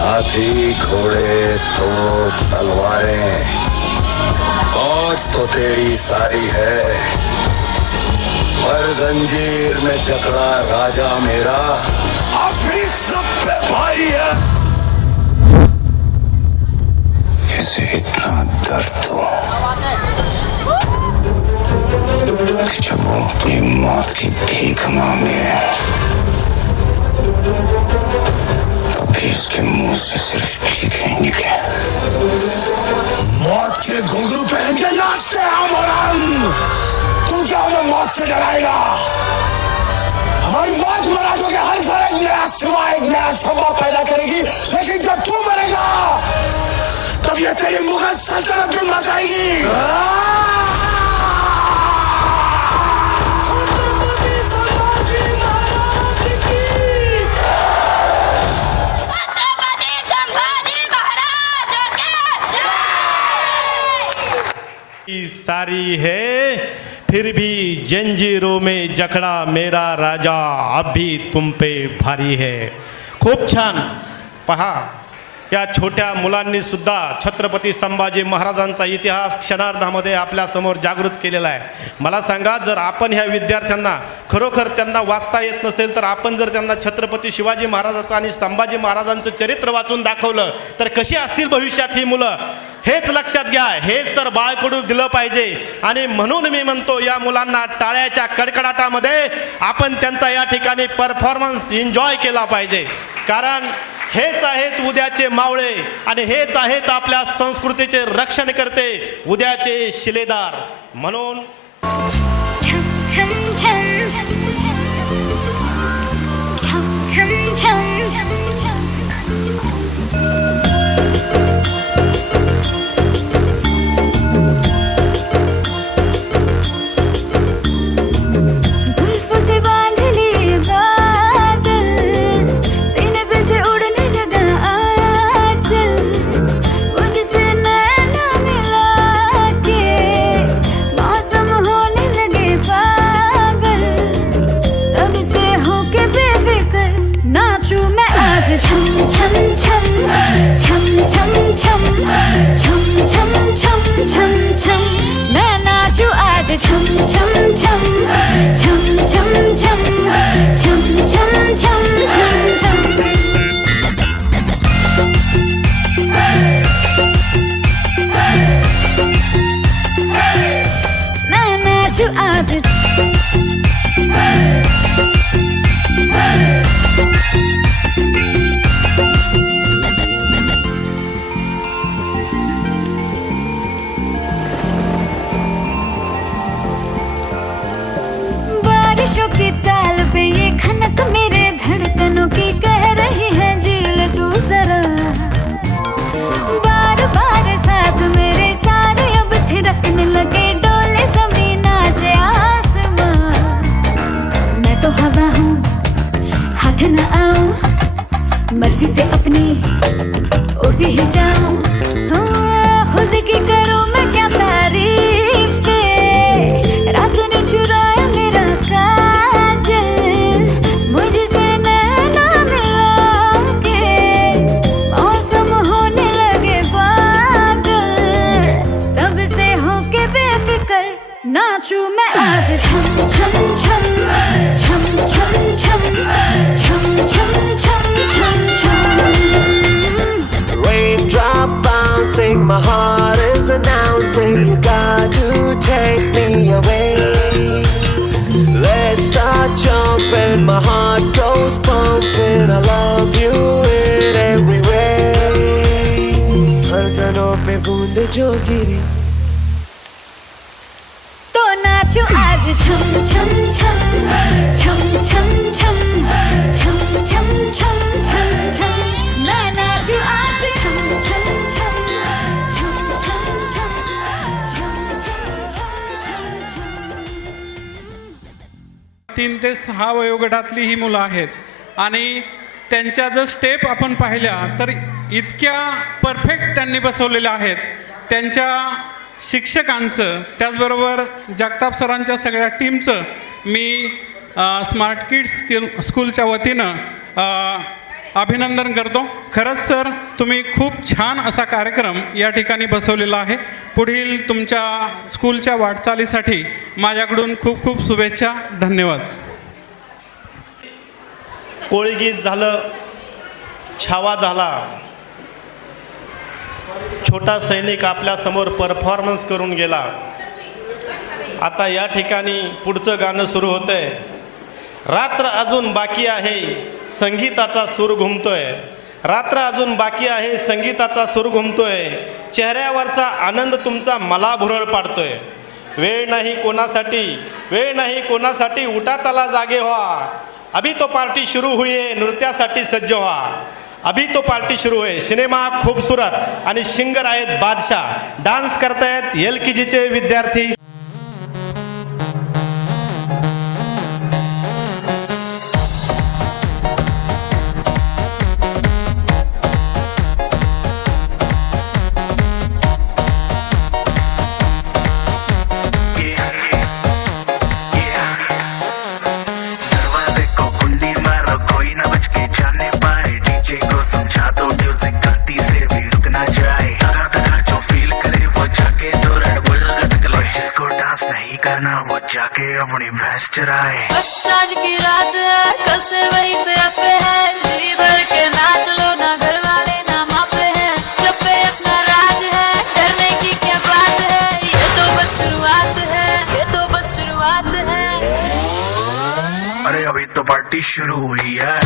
हाथी घोड़े तो तलवारें, फौज तो तेरी सारी है, पर जंजीर में जकड़ा राजा मेरा अभी सब पे भारी है। कैसे इतना दर्द हो कि जब वो अपनी मौत की भीख मांगे फिर उसके मुंह से सिर्फ चीखें निकले। मौत के घुंघरू पहन के नाचते हैं हम और हम। तू क्या हमें मौत से डराएगा? हमारी मौत मराठों के हर घर एक नया सिवा, एक नया स्वभाव पैदा करेगी। लेकिन जब तू मरेगा तब ये तेरी मुगल सल्तनत भी मचाएगी। सारी है फिर भी जंजीरों में जकड़ा मेरा राजा अब भी तुम पे भारी है। खूप छान पहा, या छोट्या मुलांनी सुद्धा छत्रपती संभाजी महाराजांचा इतिहास क्षणार्धामध्ये आपल्यासमोर जागृत केलेला आहे। मला सांगा, जर आपण ह्या विद्यार्थ्यांना खरोखर त्यांना वाचता येत नसेल तर आपण जर त्यांना छत्रपती शिवाजी महाराजांचं आणि संभाजी महाराजांचं चरित्र वाचून दाखवलं तर कशी असतील भविष्यात ही मुलं, हेच लक्षात घ्या। हेच तर बाळकडू दिलं पाहिजे आणि म्हणून मी म्हणतो या मुलांना टाळ्याच्या कडकडाटामध्ये आपण त्यांचा या ठिकाणी परफॉर्मन्स एन्जॉय केला पाहिजे, कारण हेच आहेत उद्याचे मावळे आणि हेच आहेत आपल्या संस्कृतीचे रक्षण करते, उद्याचे शिलेदार। म्हणून छम छम छम छम छम छम छम छम छम छम छम मैं नाचू आज छम छम छम छम छम छम छम छम छम छम छम मैं नाचू आज बारिशों की ताल पे ये खनक मेरे धड़कनों की कह रही है झील तू जरा, बार बार साथ मेरे सारे अब थिरकने लगे, डोले जमीन नाचे आसमां। मैं तो हवा हूँ हाथ न आऊं, मर्जी से अपनी उड़ती ही जाऊं, खुद की करूं मैं क्या तारीफ, रात ने चुराया मेरा काजल, मुझसे नैना मिला के मौसम होने लगे पागल, सबसे होके बेफिक्र नाचूं मैं आज छम छम छम छम छम छम छम छम छम छम छम। Raindrop bouncing, my heart is announcing, you got to take me away. Let's start jumping, my heart goes pumping, I love you in every way. धड़कनों पे बूंद जो गिरी, तो नाचो आज छम छम छम छम छम छम छम छम छम छम छम मैं नाचू आज छम छम छम छम छम छम छम छम छम छम 3 ते 6 वयोगटातली ही मुलं आहेत आणि त्यांच्या जर स्टेप आपण पाहिल्या तर इतक्या परफेक्ट त्यांनी बसवलेल्या आहेत. त्यांच्या शिक्षकांचं त्याचबरोबर जगताप सरांच्या सगळ्या टीमचं मी स्मार्ट किड्स स्कूलच्या वतीनं अभिनंदन करतो. खरंच सर तुम्ही खूप छान असा कार्यक्रम या ठिकाणी बसवलेला आहे. पुढील तुमच्या स्कूलच्या वाटचालीसाठी माझ्याकडून खूप खूप शुभेच्छा. धन्यवाद. कोळी गीत झालं, छावा झाला, छोटा सैनिक आपल्यासमोर परफॉर्मन्स करून गेला. आता या ठिकाणी पुढचं गाणं सुरू होतं आहे. रात्र अजून बाकी आहे, संगीताचा सूर घुमतोय. रात्र अजून बाकी आहे, संगीताचा सूर घुमतोय. चेहऱ्यावरचा आनंद तुमचा मला भुरळ पाडतोय. वेळ नाही कोणासाठी, वेळ नाही कोणासाठी, उठा चला जागे व्हा. अभी तो पार्टी शुरू हुई है, नृत्यासाठी सज्ज व्हा. अभी तो पार्टी शुरू आहे. सिनेमा खूबसूरत आणि सिंगर आहेत बादशाह. डान्स करतायत LKGचे विद्यार्थी. आज की रात है, कल से वही पे अपे है, जी भर के नाच लो ना, घर वाले ना मापे हैं. जब पे अपना राज है, डरने की क्या बात है, ये तो बस शुरुआत है, ये तो बस शुरुआत है. अरे अभी तो पार्टी शुरू हुई है.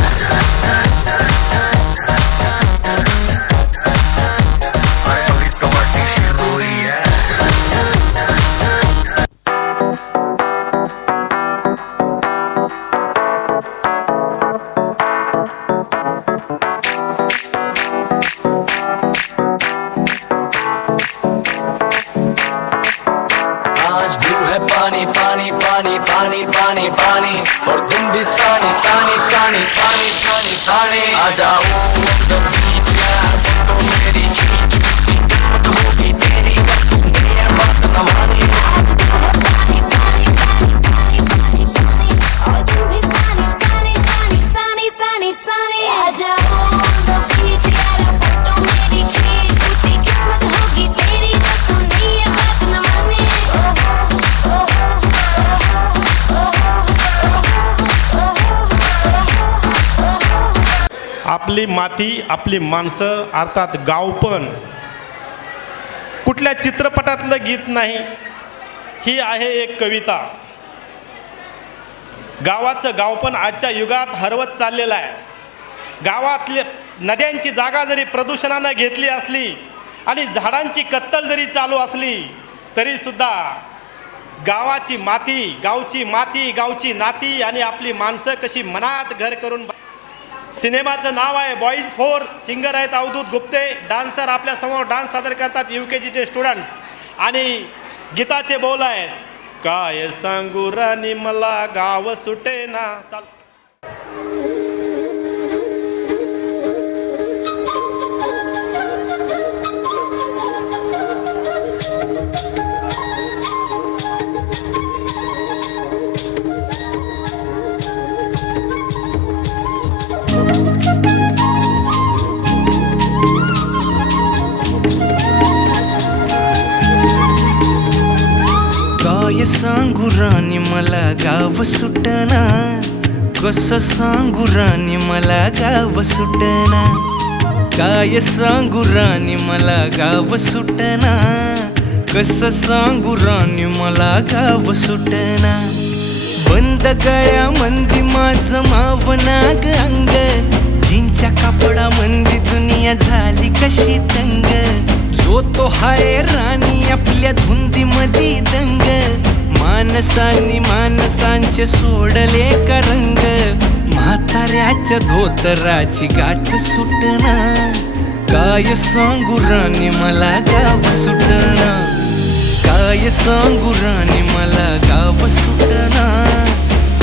पानी पानी पानी पानी पानी पानी और तुम भी सानी सानी सानी सानी सानी सानी आ जाओ. आपली माती, आपली माणसं, अर्थात गावपण कुठल्या चित्रपटातलं गीत नाही. ही आहे एक कविता. गावाचं गावपण आजच्या युगात हरवत चाललेलं आहे. गावातल्या नद्यांची जागा जरी प्रदूषणानं घेतली असली आणि झाडांची कत्तल जरी चालू असली तरीसुद्धा गावाची माती, गावची माती, गावची नाती आणि आपली माणसं कशी मनात घर करून. सिनेमाचं नाव आहे बॉईज 4. सिंगर आहेत अवधूत गुप्ते. डान्सर आपल्यासमोर डान्स सादर करतात UKGचे स्टुडंट्स. आणि गीताचे बोल आहेत, काय सांगू राणी मला गाव सुटेना. चाल. काय सांगू राणी मला गाव सुटना, कसं सांगू राणी मला गाव सुटना. काय सांगू राणी मला गाव सुटना, कसं सांगू राणी मला गाव सुटना. बंद गळ्या मंदी माझं मावनाग अंग, जींच्या कापडा मंदी दुनिया झाली कशी तंग. जो तो हाय राणी आपल्या धुंदी मधी दंग, माणसांनी माणसांचे सोडले का रंग. म्हाताऱ्याच्या धोतराची गाठ सुटना, काय सांगू राणी मला गाव सुटना. काय सांगू राणी मला गाव सुटना,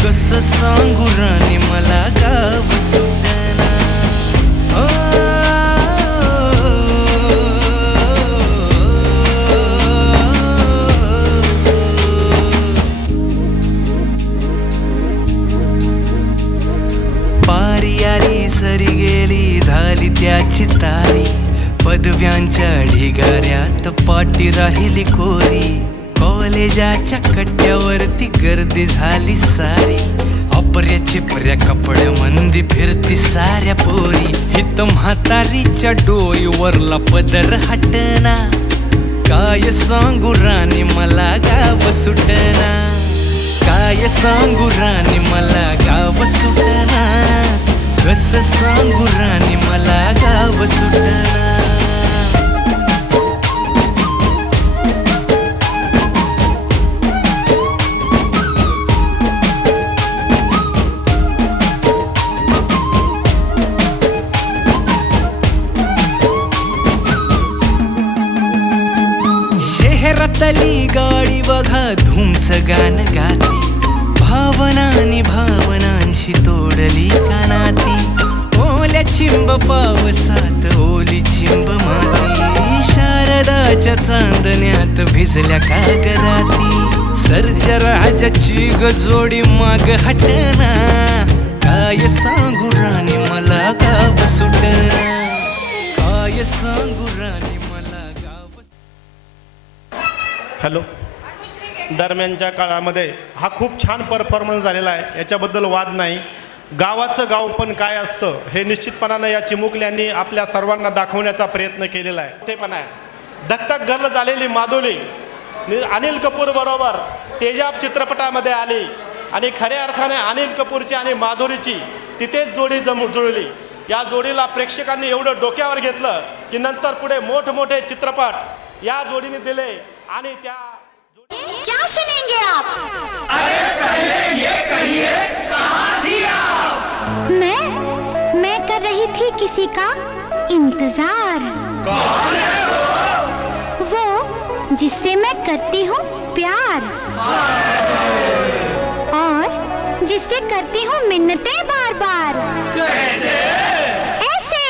कसं सांगू राणी मला गाव सुटना. पारी आली सरी गेली झाली त्याची तारी, पदव्यांच्या ढिगाऱ्यात पाठी राहिली कोरी. कॉलेजाच्या कट्ट्यावरती गर्दी झाली सारी, अपर्या चिपऱ्या कपड्या मंदी फिरती साऱ्या पोरी. हित म्हातारीच्या डोईवरला पदर हटना, काय सांगू राणी मला गाव सुटना. काय सांगू राणी मला गाव सुटना, कसं सांगू राणी मला गाव सुटना. शहरातली गाडी बघा धुमचं गाणं गाती, भावनांनी भावनांशी तोडली कानाती. ओल्या चिंब पावसात ओली चिंब माती, शारदाच्या चांदण्यात भिजल्या कागदाती. सर्जराजाची गजोडी माग हटना, काय सांगू राणी मला गाव सुटना. काय सांगू राणी मला गाव. हॅलो. दरम्यानच्या काळामध्ये हा खूप छान परफॉर्मन्स झालेला आहे, याच्याबद्दल वाद नाही. गावाचं गाव पण काय असतं हे निश्चितपणानं या चिमुकल्यांनी आपल्या सर्वांना दाखवण्याचा प्रयत्न केलेला आहे. ते पण आहे धकधक गर्ल झालेली माधुरी अनिल कपूर बरोबर तेजाब चित्रपटामध्ये आली, आणि खऱ्या अर्थाने अनिल कपूरची आणि माधुरीची तिथेच जोडी जुळली. या जोडीला प्रेक्षकांनी एवढं डोक्यावर घेतलं की नंतर पुढे मोठमोठे चित्रपट या जोडीने दिले. आणि त्या क्या सुनेंगे आप? अरे पहले ये कहिए कहाँ थी आप? मैं कर रही थी किसी का इंतजार. कौन है वो जिससे मैं करती हूँ प्यार, और जिससे करती हूँ मिन्नतें बार बार. कैसे? ऐसे.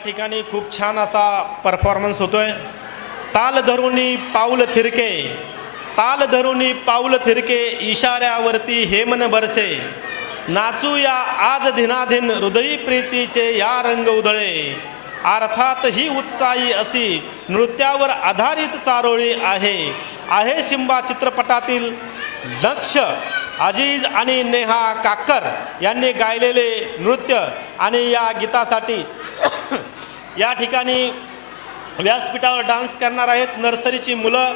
ठिकाणी खूप छान असा परफॉर्मन्स होतोय. ताल धरुनी पाऊल थिरके, ताल धरुनी पाऊल थिरके, इशाऱ्यावरती हेमन बरसे, नाचूया आज धिनाधिन हृदयी प्रीतीचे या रंग उधळे. अर्थात ही उत्साही अशी नृत्यावर आधारित चारोळी आहे शिंबा चित्रपटातील दक्ष, अजीज आणि नेहा काक्कर यांनी गायलेले नृत्य. आणि या गीतासाठी या ठिकाणी व्यासपीठावर डान्स करणार आहेत नर्सरीची मुलं.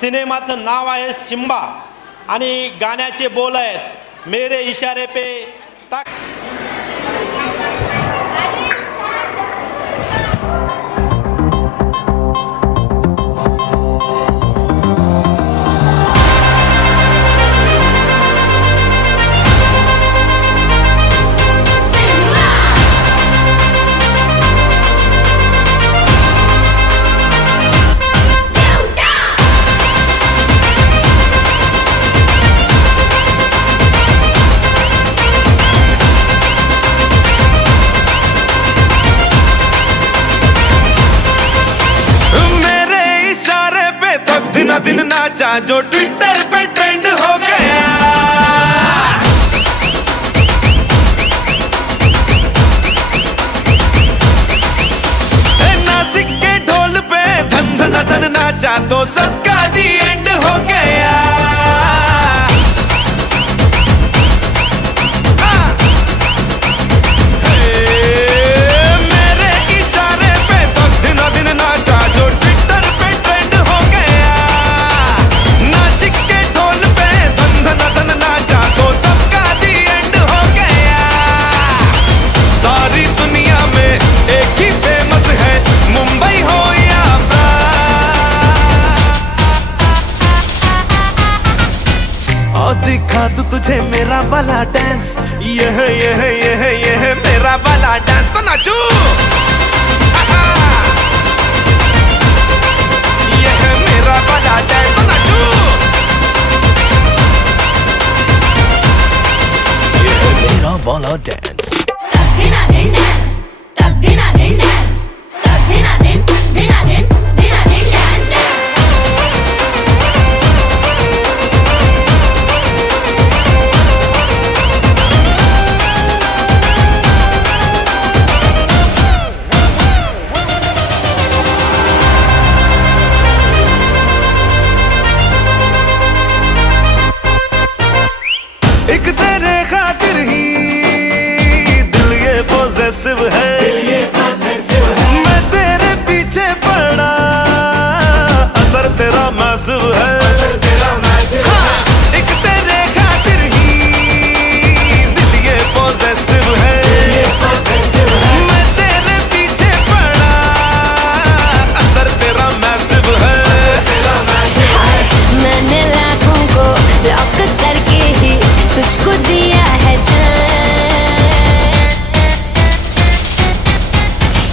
सिनेमाचं नाव आहे शिंबा आणि गाण्याचे बोल आहेत मेरे इशारे पे ताक. दिन नाचा जो ट्विटर पे ट्रेंड हो गया, नासिक के ढोल पे धन धन धन नाचा तो सबका दी एंड हो गया. मेरे इशारे पे तो दिनों दिन नाचा जो ट्विटर पे ट्रेंड हो गया, नासिक के ढोल पे धन धन धन नाचा तो सबका दी एंड हो गया. सारी दुनिया में एक ही फेमस है, मुंबई हो या और दिखा दूं तुझे मेरा वाला डांस, यह मेरा वाला डांस. तो नाचू, यह मेरा वाला डांस. तो नाचू, यह मेरा वाला डांस. एक तेरे खातिर ही दिल ये पॉसेसिव है, मैं तेरे पीछे पड़ा, असर तेरा मैसिव है. हाँ, एक तेरे खातिर ही दिल ये पॉसेसिव है, मैं तेरे पीछे पड़ा, असर तेरा मैसिव है. मैंने लाखों को लॉक करके ही तुझको दिया है जान.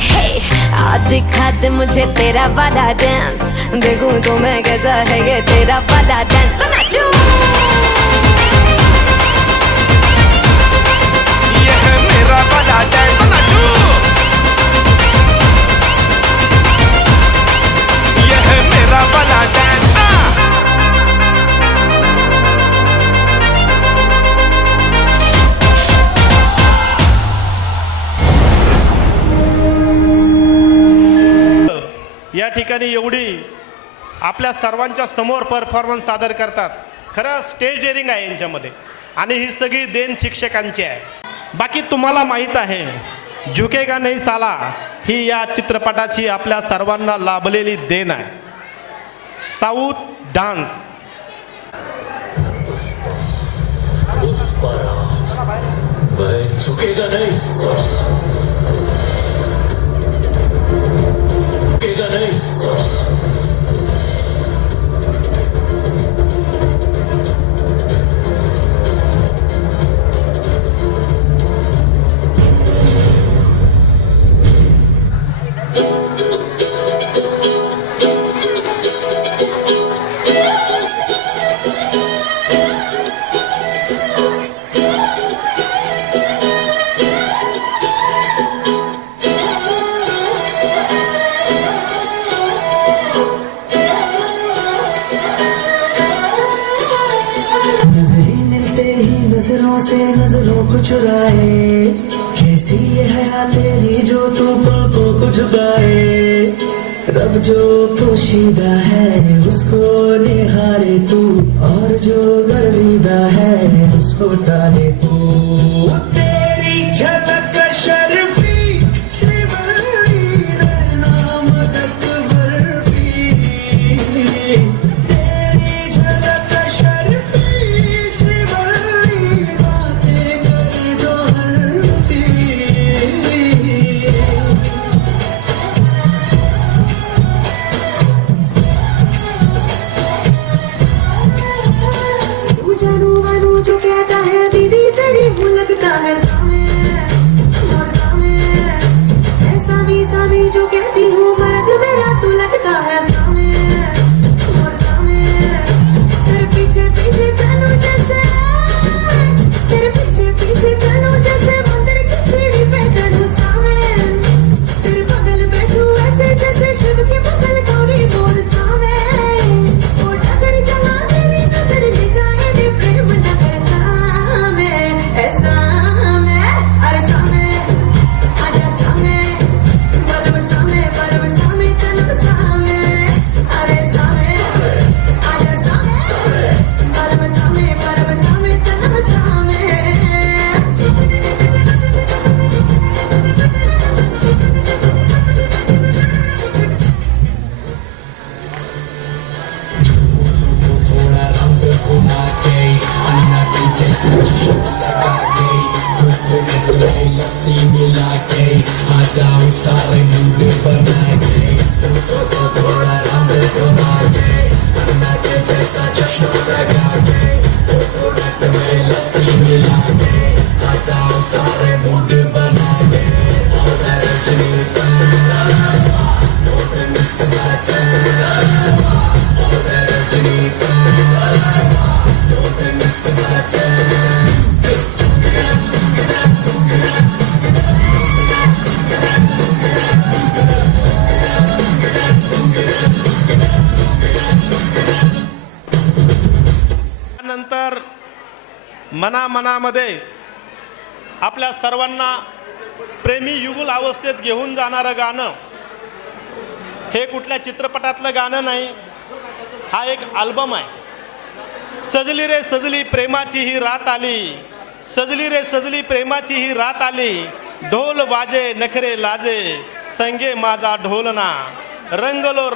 Hey, आ दिखा दे मुझे तेरा वाला डांस, देखूं तो मैं कैसा है ये तेरा वाला डांस. तो नाचूं, ये है मेरा वाला डांस. तो नाचू, ये है मेरा वाला डांस. या ठिकाणी एवढी आपल्या सर्वांच्या समोर परफॉर्मन्स सादर करतात. खरं स्टेज डेअरिंग आहे यांच्यामध्ये आणि ही सगळी देण शिक्षकांची आहे. बाकी तुम्हाला माहीत आहे झुकेगा नहीं साला ही या चित्रपटाची आपल्या सर्वांना लाभलेली देण आहे. South dance. झुकेगा नहीं नजरों से नजरों को चुराए कैसी ये हया तेरी जो तू पलकों को झुकाए रब जो पोशीदा है उसको निहारे तू और जो गर्विदा है उसको टाले तू तेरी झलक शर्फी श्रीवल्ली नैना मदक बर्फी तेरी झलक शर्फी श्रीवल्ली बातें करे जो हर्फी तू जानू वानू जो कहता है बीवी तेरी हूँ लगता है सामे और सामे ऐसा भी जो कहती हूँ मर्द मेरा तू लगता है सामे और सामे तेरे पीछे पीछे चलूं जैसे तेरे पीछे पीछे चलूं जैसे मंदिर की सीढ़ी पे चढ़ूं सामे तेरे बगल बैठूं ऐसे जैसे शिव के बगल गौरी बोल सामे ओ डगर जहाँ तेरी नजर ले जाए रे प्रेम नगर सामे ऐसा मैं अरे सामे आजा सामे बलम सामे सनम सामे अरे सामे आजा सामे बलम सामे सनम सामे थोड़ा रंग घुमा के अन्ना के जैसा लगा के कोकोनट में लस्सी मिला के आ जाओ सारे मूड बना के मुझको थोड़ा रंग घुमा के अन्ना के जैसा चश्मा लगा के कोकोनट में लस्सी मिला के आ जाओ सारे मूड बना के और रजनी त्यानंतर मनामध्ये आपल्या सर्वांना प्रेमी युगुल अवस्थेत घेऊन जाणारं गाणं हे कुठल्या चित्रपटातलं गाणं नाही, हा एक अल्बम आहे. सजली रे सजली प्रेमाची ही रात आली, सजली रे सजली प्रेमाची ही रात आली, ढोल वाजे नखरे लाजे संगे माझा ढोलना, रंगलो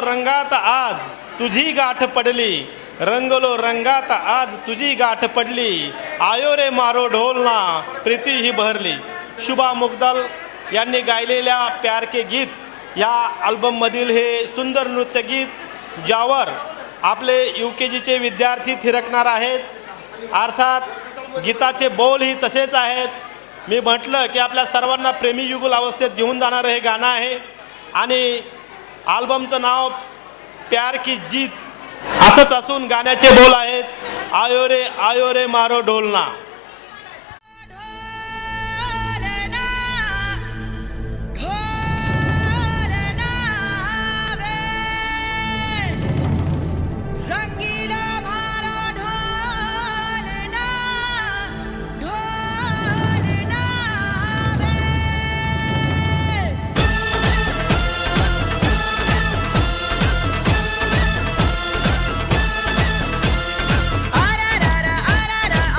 रंगात आज तुझी गाठ पडली, रंगलो रंगात आज तुझी गाठ पडली, आयो रे मारो ढोलना प्रीती ही बहरली. शुभा मुग्दल यांनी गायलेल्या प्यार के गीत या अल्बममधील हे सुंदर नृत्यगीत ज्यावर आपले UKGचे विद्यार्थी थिरकणार आहेत. अर्थात गीताचे बोलही तसेच आहेत. मी म्हटलं की आपल्या सर्वांना प्रेमी युगुल अवस्थेत घेऊन जाणारं हे गाणं आहे आणि अल्बमचं नाव प्यार की जीत असंच असून गाण्याचे बोल आहेत, आयो रे मारो ढोलना.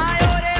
आयो रे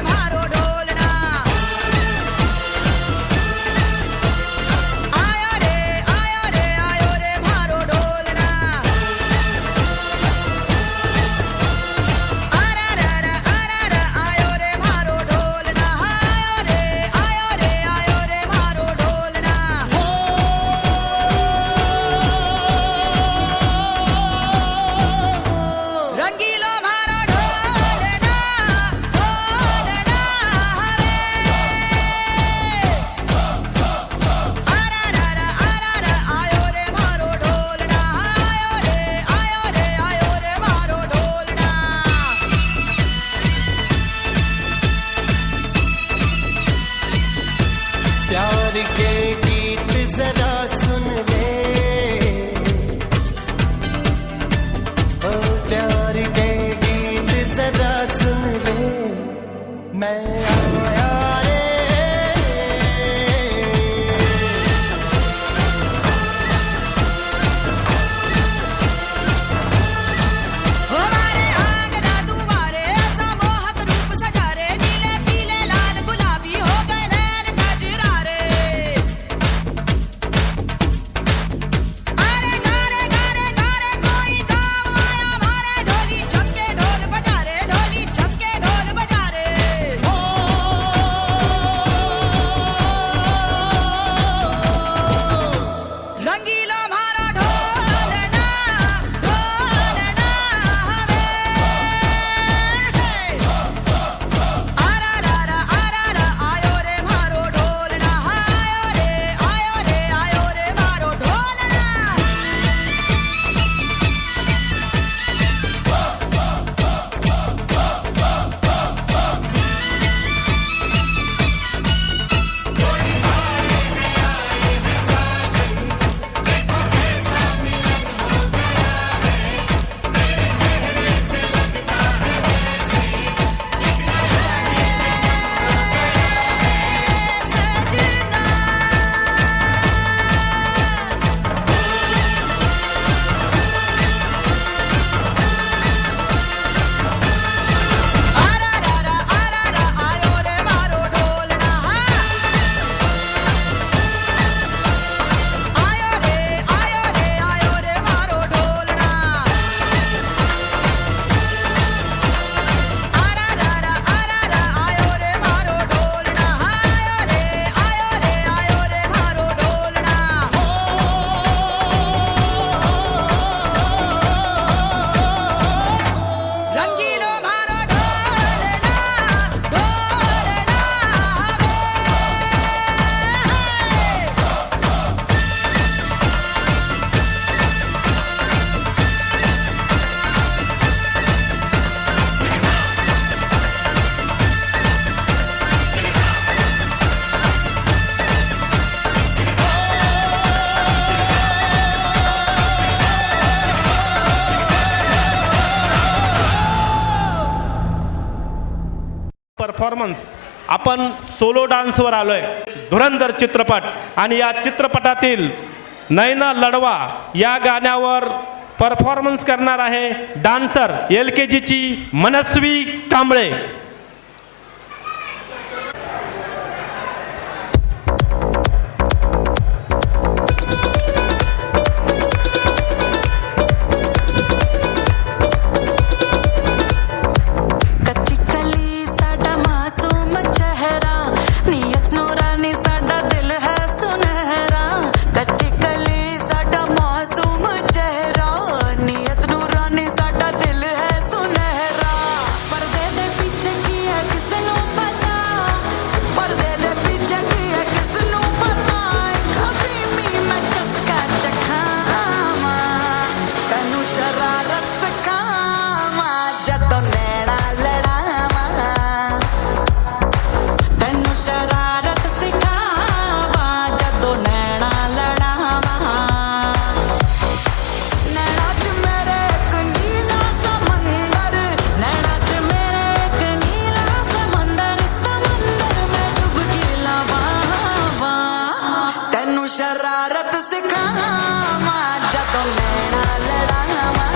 परफॉर्मन्स आपण सोलो डान्सवर आलोय. धुरंधर चित्रपट आणि या चित्रपटातील नैना लढवा या गाण्यावर परफॉर्मन्स करणार आहे डान्सर LKGची मनस्वी कांबळे. कच्ची कली साडा मासूम चेहरा नियत नूरानी साडा दिल है सुनहरा. कच्ची कली साडा मासूम चेहरा नियत नूरानी साडा दिल है सुनहरा. पर्दे दे पीछे की है किसनू पता, पर्दे दे पीछे की है किसनू पता. कभी मी मैं चस्का चखावा तैनू शरारत सिखावा जदों नैना लड़ावा. तैनू शरारत सिखावा जदों नैना लड़ावा. नैना च मेरे एक नीला समंदर, नैना च मेरे एक नीला समंदर, समंदर में डुबकी लवावा. तैनू शरारत सिखावा जदों नैना लड़ावा.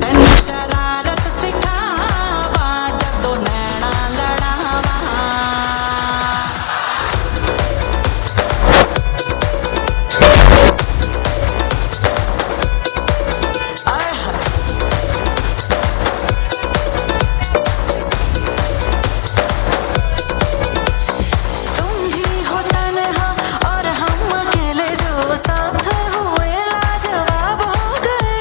तैनू शरारत सिखावा जदों नैना लड़ावा. आय हाय तुम भी हो तन्हा और हम अकेले जो साथ हुए लाजवाब हो गए.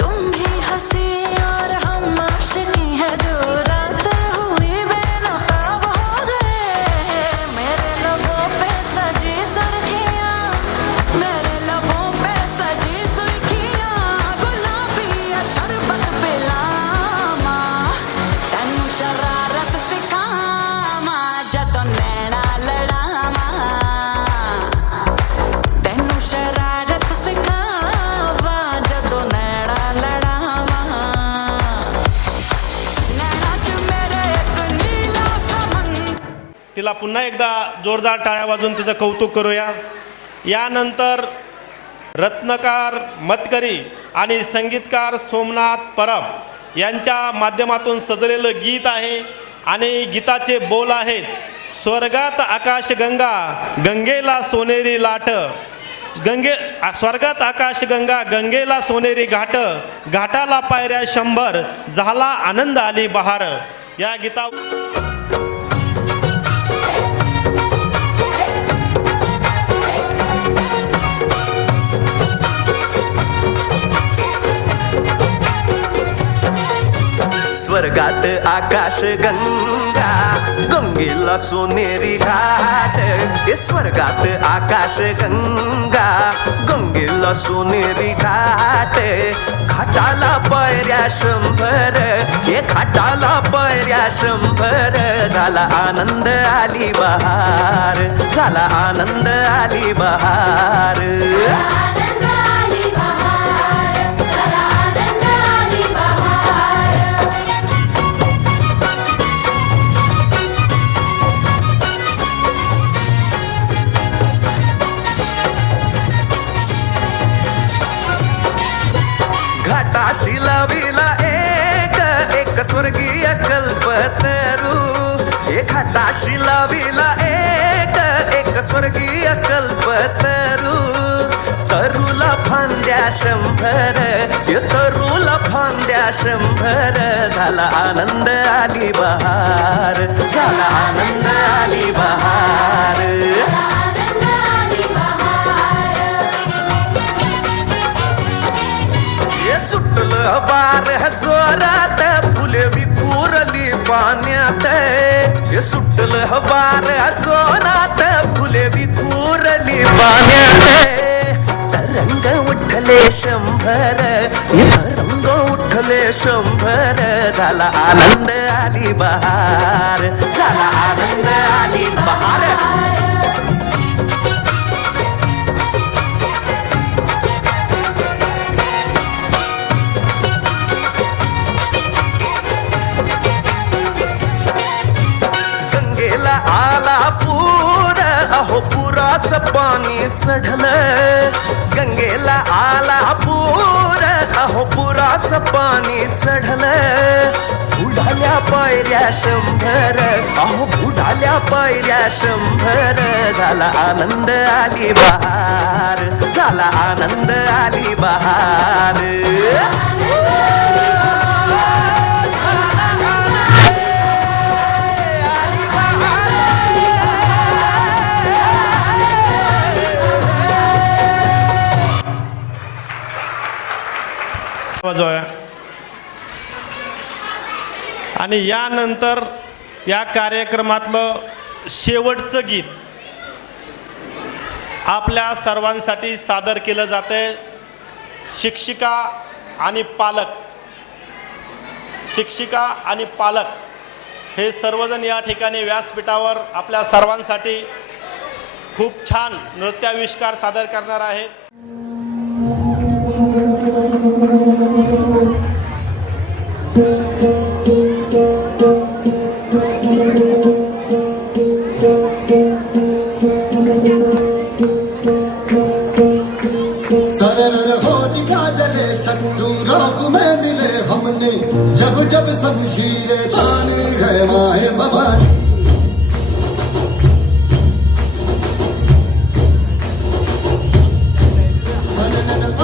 तुम भी हंसी और हम आशिकी है जो रात हुई बेनकाब हो गए. मेरे लबों पे सजी सुर्खियां, मेरे लबों पे सजी सुर्खियां, गुलाबी या शरबत पिलावा. तैनू शरारत सिखावा जदों नैना लड़ावा. तैनू शरारत सिखावा जदों नैना लड़ावा. नैना च मेरे एक नीला समंदर. तिला पुन्हा एकदा जोरदार टाळ्या वाजवून तिचं कौतुक करूया. यानंतर रत्नकार मतकरी आणि संगीतकार सोमनाथ परब यांच्या माध्यमातून सजलेलं गीत आहे आणि गीताचे बोल आहेत. स्वर्गात आकाशगंगा गंगेला सोनेरी लाट, स्वर्गात आकाशगंगा गंगेला सोनेरी घाट, घाटाला पायऱ्या 100 झाला आनंद आली बहार. या गीता स्वर्गात आकाश गंगा गंगेला सोनेरी घाट. हे स्वर्गात आकाश गंगा गंगेला सोनेरी घाट. घाटाला पायऱ्या 100, हे घाटाला पायऱ्या 100, झाला आनंद आली बहार, झाला आनंद आली बहार. घाटाशी लाविला एक स्वर्गीय कल्पतरू. हे घाटाशी लाविला एक स्वर्गीय कल्पतरू. तरूला फांद्या 100, हे तरूला फांद्या 100, झाला आनंद आली बहार, झाला आनंद आली बहार. हे सुटलं वार जोरात, फुले विखुरली पाण्यात. हे सुटलं वार जोरात, फुले विखुरली पाण्यात. तरंग उठले 100, हे तरंग उठले 100, झाला आनंद आली बहार, झाला आनंद आली बहार. पाणी चढलं गंगेला आला पूर अहो पुराचं पाणी चढलं बुडाल्या पायऱ्या 100 अहो बुडाल्या पायऱ्या 100 झाला आनंद आली बहार झाला आनंद आली बहार वाजवा. आणि यानंतर या कार्यक्रमातलं शेवटचं गीत आपल्या सर्वांसाठी सादर केलं जाते. शिक्षिका आणि पालक हे सर्वजण या ठिकाणी व्यासपीठावर आपल्या सर्वांसाठी खूप छान नृत्याविष्कार सादर करणार आहेत. शत्रु राह में मिले हमने जब जब शमशीरें तानी है माए भवानी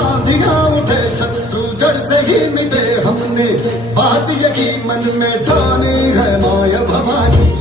आंधियां उठे शत्रु जड़ से ही मिले हमने बात यही मन में ठानी है माया भवानी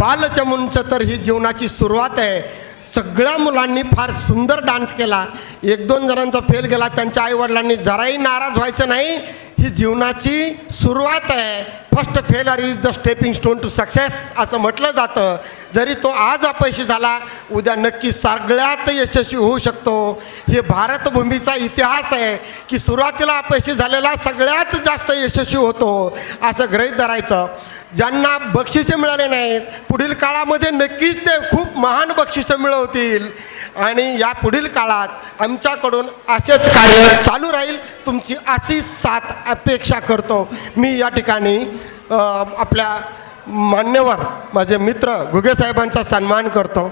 बालचमूंचं तर ही जीवनाची सुरुवात आहे. सगळ्या मुलांनी फार सुंदर डान्स केला. 1-2 जणांचा फेल गेला. त्यांच्या आईवडिलांनी जराही नाराज व्हायचं नाही. ही जीवनाची सुरुवात आहे. First failure is the stepping stone to success असं म्हटलं जातं. जरी तो आज अपयशी झाला, उद्या नक्की सगळ्यात यशस्वी होऊ शकतो. हे भारतभूमीचा इतिहास आहे की सुरुवातीला अपयशी झालेला सगळ्यात जास्त यशस्वी होतो असं गृहीत धरायचं. ज्यांना बक्षिसे मिळाले नाहीत, पुढील काळामध्ये नक्कीच ते खूप महान बक्षिसं मिळवतील. आणि या पुढील काळात आमच्याकडून असेच कार्य चालू राहील. तुमची अशी साथ अपेक्षा करतो. मी या ठिकाणी आपल्या मान्यवर माझे मित्र घुगे साहेबांचा सन्मान करतो.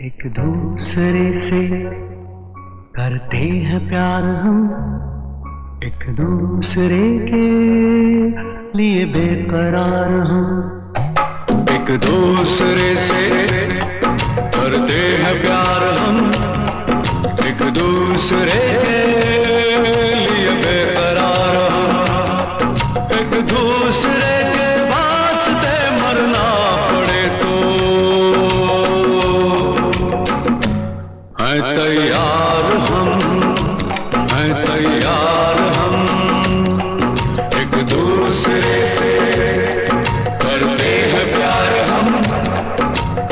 एक दूसरे से करते हैं प्यार हम, एक दूसरे के लिए बेकरार हम. एक दूसरे से करते हैं प्यार हम, एक दूसरे के लिए बेकरार हम. एक दूसरे के वास्ते मरना पड़े तो हैं तैयार हम, हैं तैयार हम. एक दूसरे से करते हैं प्यार हम,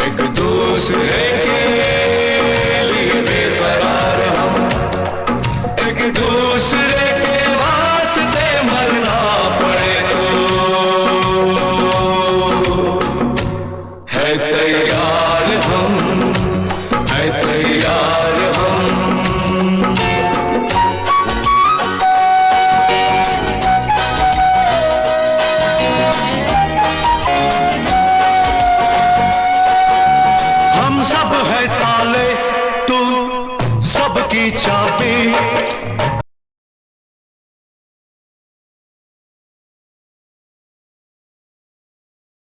एक दूसरे के लिए बेकरार हम. एक दूसरे के वास्ते मरना पड़े तो है तैयार हम, है तैयार हम. हम सब है ताले, तू सबकी चाबी.